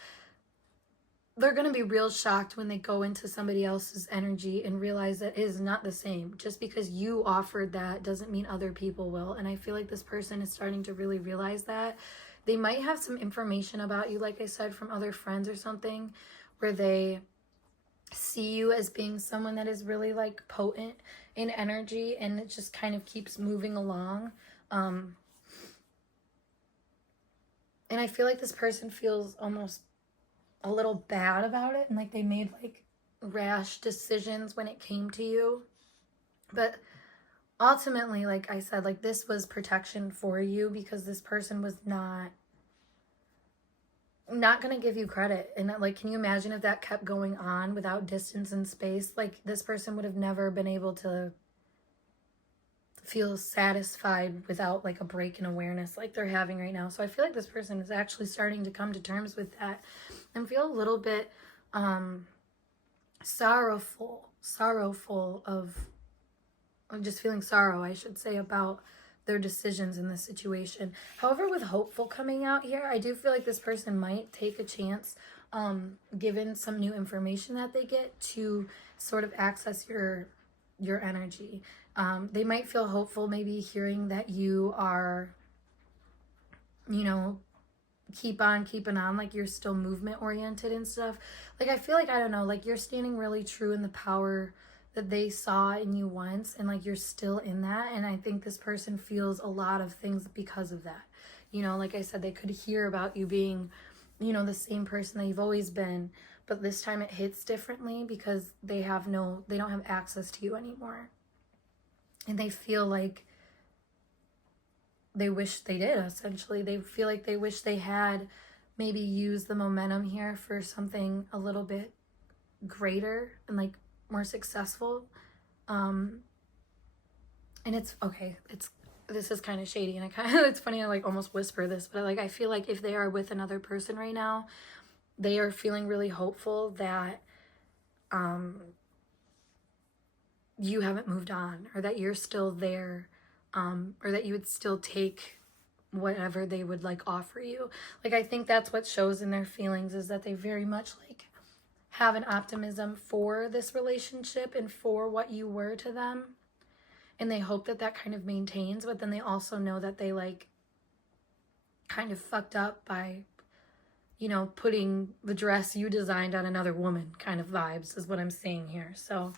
they're going to be real shocked when they go into somebody else's energy and realize that it is not the same. Just because you offered that doesn't mean other people will. And I feel like this person is starting to really realize that. They might have some information about you, like I said, from other friends or something, where they see you as being someone that is really like potent in energy, and it just kind of keeps moving along. And I feel like this person feels almost a little bad about it, and like they made like rash decisions when it came to you. But ultimately, like I said, like this was protection for you, because this person was not going to give you credit. And like, can you imagine if that kept going on without distance and space? Like this person would have never been able to feel satisfied without like a break in awareness like they're having right now. So I feel like this person is actually starting to come to terms with that and feel a little bit sorrowful of just feeling sorrow, I should say, about their decisions in this situation. However, with hopeful coming out here, I do feel like this person might take a chance, given some new information that they get, to sort of access your energy. They might feel hopeful, maybe hearing that you are, you know, keep on keeping on, like you're still movement oriented and stuff. Like I feel like, I don't know, like you're standing really true in the power that they saw in you once, and like you're still in that. And I think this person feels a lot of things because of that. You know, like I said, they could hear about you being, you know, the same person that you've always been, but this time it hits differently because they don't have access to you anymore. And they feel like they wish they did, essentially. They feel like they wish they had maybe used the momentum here for something a little bit greater and like more successful. And it's okay, this is kind of shady, and it's funny I like almost whisper this, but like I feel like if they are with another person right now, they are feeling really hopeful that you haven't moved on, or that you're still there, or that you would still take whatever they would like offer you. Like I think that's what shows in their feelings, is that they very much like have an optimism for this relationship and for what you were to them, and they hope that that kind of maintains. But then they also know that they like kind of fucked up by, you know, putting the dress you designed on another woman kind of vibes is what I'm seeing here. So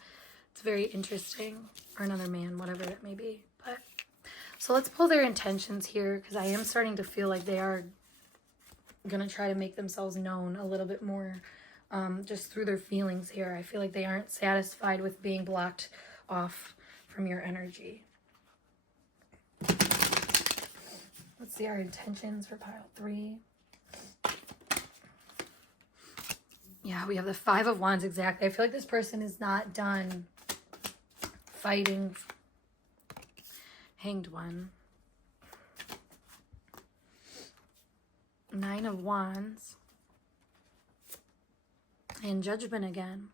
it's very interesting. Or another man, whatever that may be. But so let's pull their intentions here, because I am starting to feel like they are going to try to make themselves known a little bit more, just through their feelings here. I feel like they aren't satisfied with being blocked off from your energy. Let's see our intentions for pile 3. Yeah, we have the 5 of Wands, exactly. I feel like this person is not done fighting. Hanged One. 9 of Wands. And Judgment again.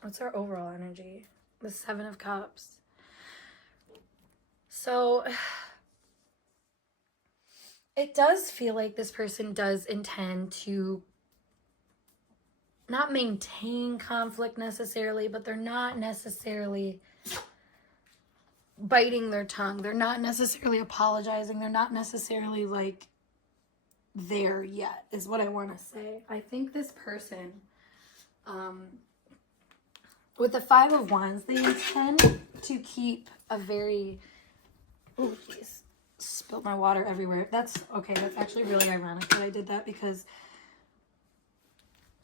What's our overall energy? The 7 of Cups. So it does feel like this person does intend to not maintain conflict necessarily, but they're not necessarily biting their tongue. They're not necessarily apologizing. They're not necessarily like there yet, is what I want to say. I think this person, with the 5 of Wands, they intend to keep a very, oh jeez, spilled my water everywhere. That's okay. That's actually really ironic that I did that, because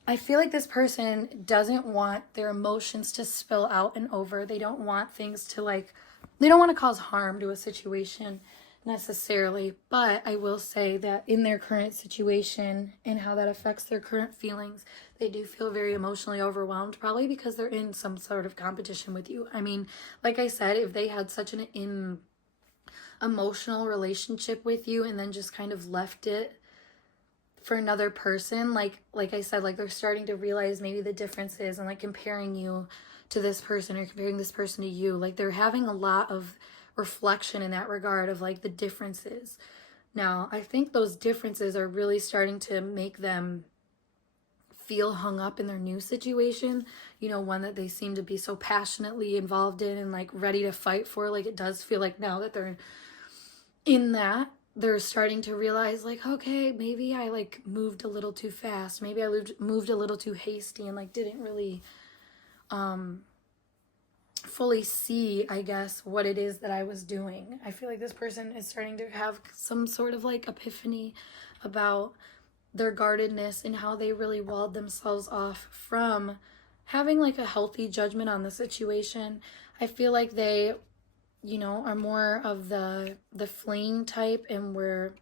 I feel like this person doesn't want their emotions to spill out and over. They don't want things to like, they don't want to cause harm to a situation necessarily. But I will say that in their current situation and how that affects their current feelings, they do feel very emotionally overwhelmed, probably because they're in some sort of competition with you. I mean, like I said, if they had such an emotional relationship with you and then just kind of left it for another person, like I said, like they're starting to realize maybe the differences, and like comparing you to this person or comparing this person to you, like they're having a lot of reflection in that regard of like the differences. Now, I think those differences are really starting to make them feel hung up in their new situation, you know, one that they seem to be so passionately involved in and like ready to fight for. Like it does feel like now that they're in that, they're starting to realize like, okay, maybe I like moved a little too fast. Maybe I moved a little too hasty and like didn't really fully see, I guess, what it is that I was doing. I feel like this person is starting to have some sort of like epiphany about their guardedness and how they really walled themselves off from having like a healthy judgment on the situation. I feel like they, you know, are more of the fleeing type, and we're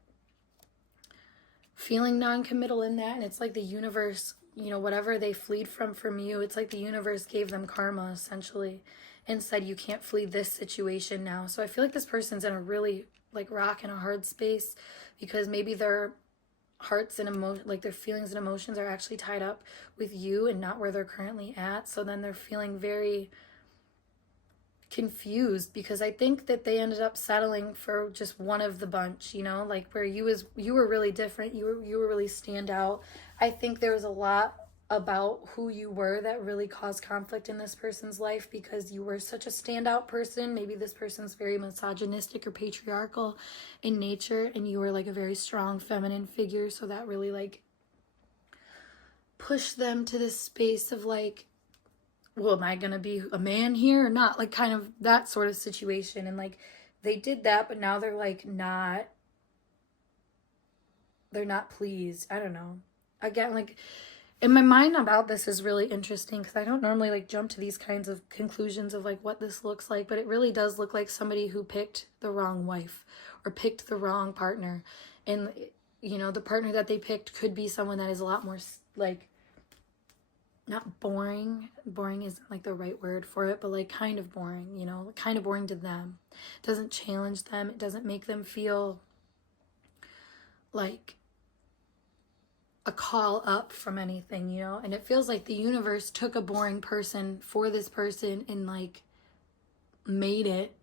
feeling non-committal in that. And it's like the universe, you know, whatever they fled from you, it's like the universe gave them karma essentially and said, you can't flee this situation now. So I feel like this person's in a really like rock and a hard space, because maybe their hearts and like their feelings and emotions are actually tied up with you and not where they're currently at. So then they're feeling very confused, because I think that they ended up settling for just one of the bunch, you know, like where you were really different, you were really stand out. I think there was a lot about who you were that really caused conflict in this person's life, because you were such a standout person. Maybe this person's very misogynistic or patriarchal in nature, and you were like a very strong feminine figure, so that really like pushed them to this space of like, well, am I gonna be a man here or not? Like kind of that sort of situation. And like they did that, but now they're like they're not pleased. I don't know. Again, like in my mind about this is really interesting, because I don't normally like jump to these kinds of conclusions of like what this looks like, but it really does look like somebody who picked the wrong wife or picked the wrong partner. And you know, the partner that they picked could be someone that is a lot more like, not boring isn't like the right word for it, but like kind of boring, you know, kind of boring to them. It doesn't challenge them. It doesn't make them feel like a call up from anything, you know. And it feels like the universe took a boring person for this person and like made it,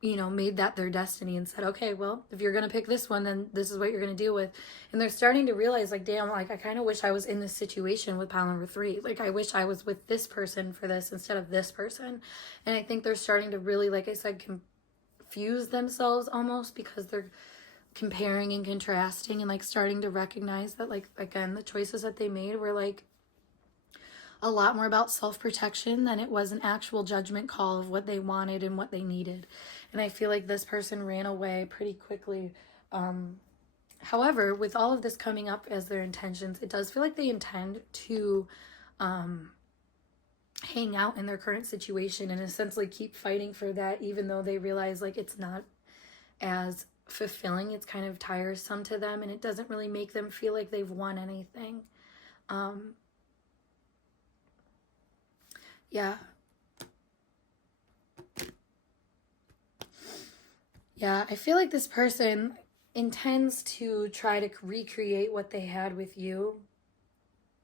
you know, made that their destiny and said, okay, well, if you're going to pick this one, then this is what you're going to deal with. And they're starting to realize like, damn, like I kind of wish I was in this situation with pile number 3. Like I wish I was with this person for this instead of this person. And I think they're starting to really, like I said, confuse themselves almost, because they're comparing and contrasting and like starting to recognize that like, again, the choices that they made were like a lot more about self-protection than it was an actual judgment call of what they wanted and what they needed. And I feel like this person ran away pretty quickly. However, with all of this coming up as their intentions, it does feel like they intend to hang out in their current situation and essentially keep fighting for that, even though they realize like it's not as fulfilling. It's kind of tiresome to them, and it doesn't really make them feel like they've won anything. Yeah, I feel like this person intends to try to recreate what they had with you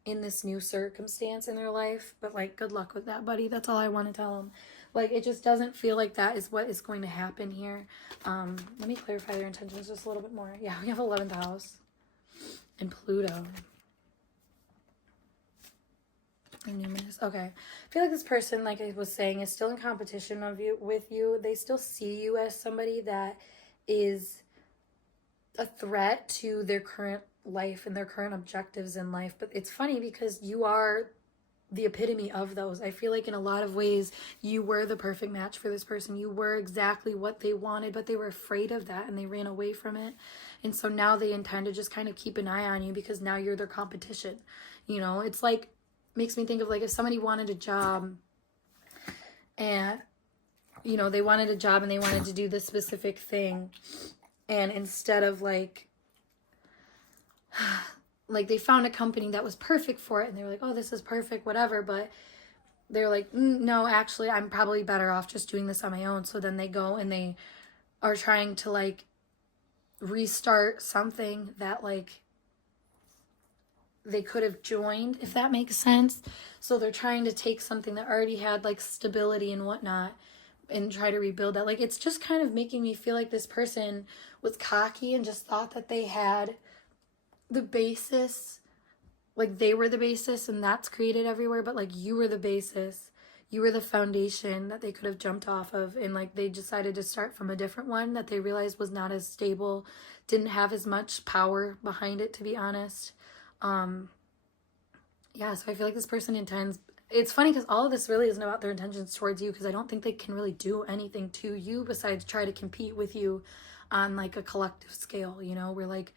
in this new circumstance in their life, but like good luck with that, buddy. That's all I want to tell them. Like it just doesn't feel like that is what is going to happen here. Let me clarify their intentions just a little bit more. Yeah, we have 11th house and Pluto. Numinous. Okay. I feel like this person, like I was saying, is still in competition with you. They still see you as somebody that is a threat to their current life and their current objectives in life. But it's funny because you are the epitome of those. I feel like in a lot of ways you were the perfect match for this person. You were exactly what they wanted, but they were afraid of that and they ran away from it. And so now they intend to just kind of keep an eye on you, because now you're their competition. You know, it's like, makes me think of like if somebody wanted a job and, you know, they wanted a job and they wanted to do this specific thing, and instead of like they found a company that was perfect for it and they were like, oh, this is perfect, whatever, but they're like, no, actually I'm probably better off just doing this on my own. So then they go and they are trying to like restart something that like they could have joined, if that makes sense. So they're trying to take something that already had like stability and whatnot and try to rebuild that. Like it's just kind of making me feel like this person was cocky and just thought that they had the basis like they were the basis and that's created everywhere, but like you were the basis. You were the foundation that they could have jumped off of, and like they decided to start from a different one that they realized was not as stable, didn't have as much power behind it, to be honest. Yeah, so I feel like this person intends, it's funny because all of this really isn't about their intentions towards you, because I don't think they can really do anything to you besides try to compete with you on like a collective scale, you know, where like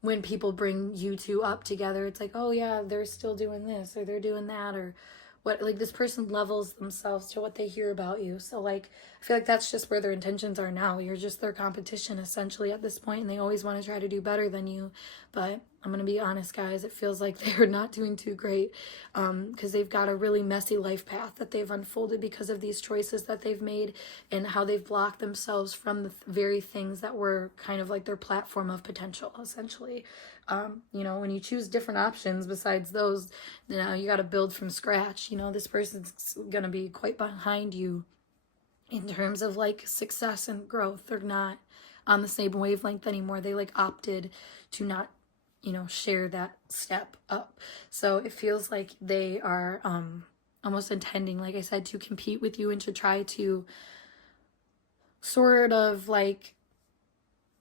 when people bring you two up together, it's like, oh yeah, they're still doing this or they're doing that, or what, like this person levels themselves to what they hear about you. So like I feel like that's just where their intentions are now. You're just their competition essentially at this point, and they always want to try to do better than you. But I'm gonna be honest, guys, it feels like they're not doing too great, because they've got a really messy life path that they've unfolded because of these choices that they've made and how they've blocked themselves from the very things that were kind of like their platform of potential, essentially. You know, when you choose different options besides those, you know, you got to build from scratch. You know, this person's gonna be quite behind you in terms of like success and growth. They're not on the same wavelength anymore. They like opted to not, you know, share that step up. So it feels like they are almost intending, like I said, to compete with you and to try to sort of like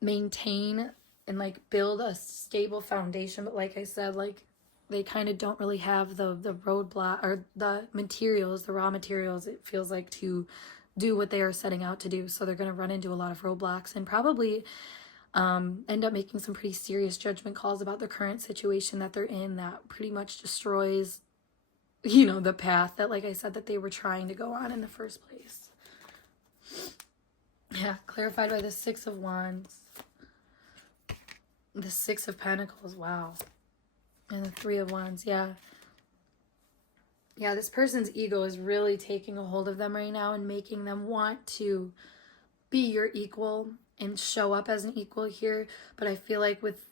maintain and like build a stable foundation. But like I said, like they kind of don't really have the roadblock or the materials, the raw materials, it feels like, to do what they are setting out to do. So they're going to run into a lot of roadblocks and probably end up making some pretty serious judgment calls about the current situation that they're in that pretty much destroys, you know, the path that, like I said, that they were trying to go on in the first place. Yeah, clarified by the Six of Wands, the Six of Pentacles, wow, and the Three of Wands. Yeah, this person's ego is really taking a hold of them right now and making them want to be your equal and show up as an equal here. But I feel like with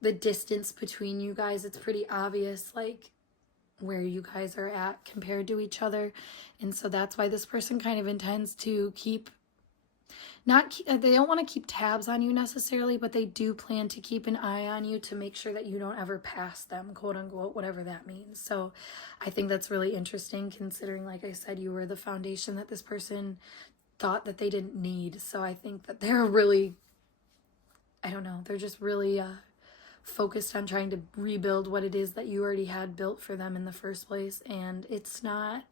the distance between you guys, it's pretty obvious like where you guys are at compared to each other. And so that's why this person kind of intends to keep, they don't want to keep tabs on you necessarily, but they do plan to keep an eye on you to make sure that you don't ever pass them, quote unquote, whatever that means. So I think that's really interesting, considering, like I said, you were the foundation that this person thought that they didn't need. So I think that they're really, I don't know, they're just really focused on trying to rebuild what it is that you already had built for them in the first place. And it's not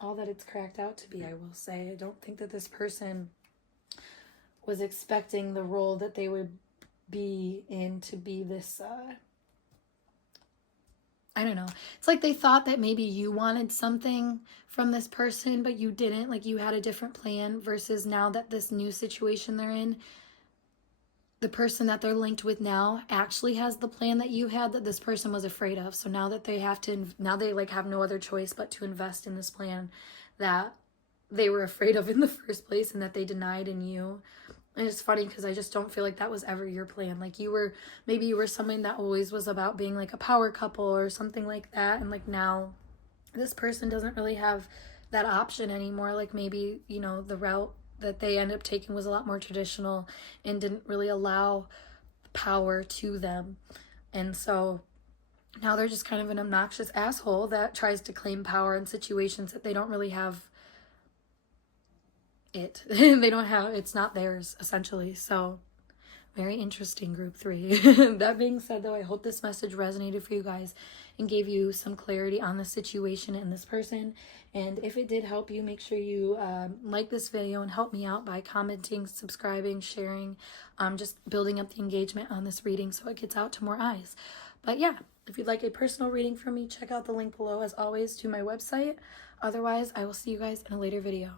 all that it's cracked out to be, I will say. I don't think that this person was expecting the role that they would be in to be this, I don't know. It's like they thought that maybe you wanted something from this person, but you didn't. Like you had a different plan, versus now that this new situation they're in, the person that they're linked with now actually has the plan that you had, that this person was afraid of. So now that they have to, now they like have no other choice but to invest in this plan that they were afraid of in the first place and that they denied in you. And it's funny because I just don't feel like that was ever your plan. Like you were, maybe you were someone that always was about being like a power couple or something like that. And like now this person doesn't really have that option anymore. Like maybe, you know, the route that they ended up taking was a lot more traditional and didn't really allow power to them. And so now they're just kind of an obnoxious asshole that tries to claim power in situations that they don't really have it. They don't have, it's not theirs, essentially. So very interesting, group 3. That being said, though, I hope this message resonated for you guys and gave you some clarity on the situation and this person. And if it did help you, make sure you like this video and help me out by commenting, subscribing, sharing, just building up the engagement on this reading so it gets out to more eyes. But yeah, if you'd like a personal reading from me, check out the link below, as always, to my website. Otherwise, I will see you guys in a later video.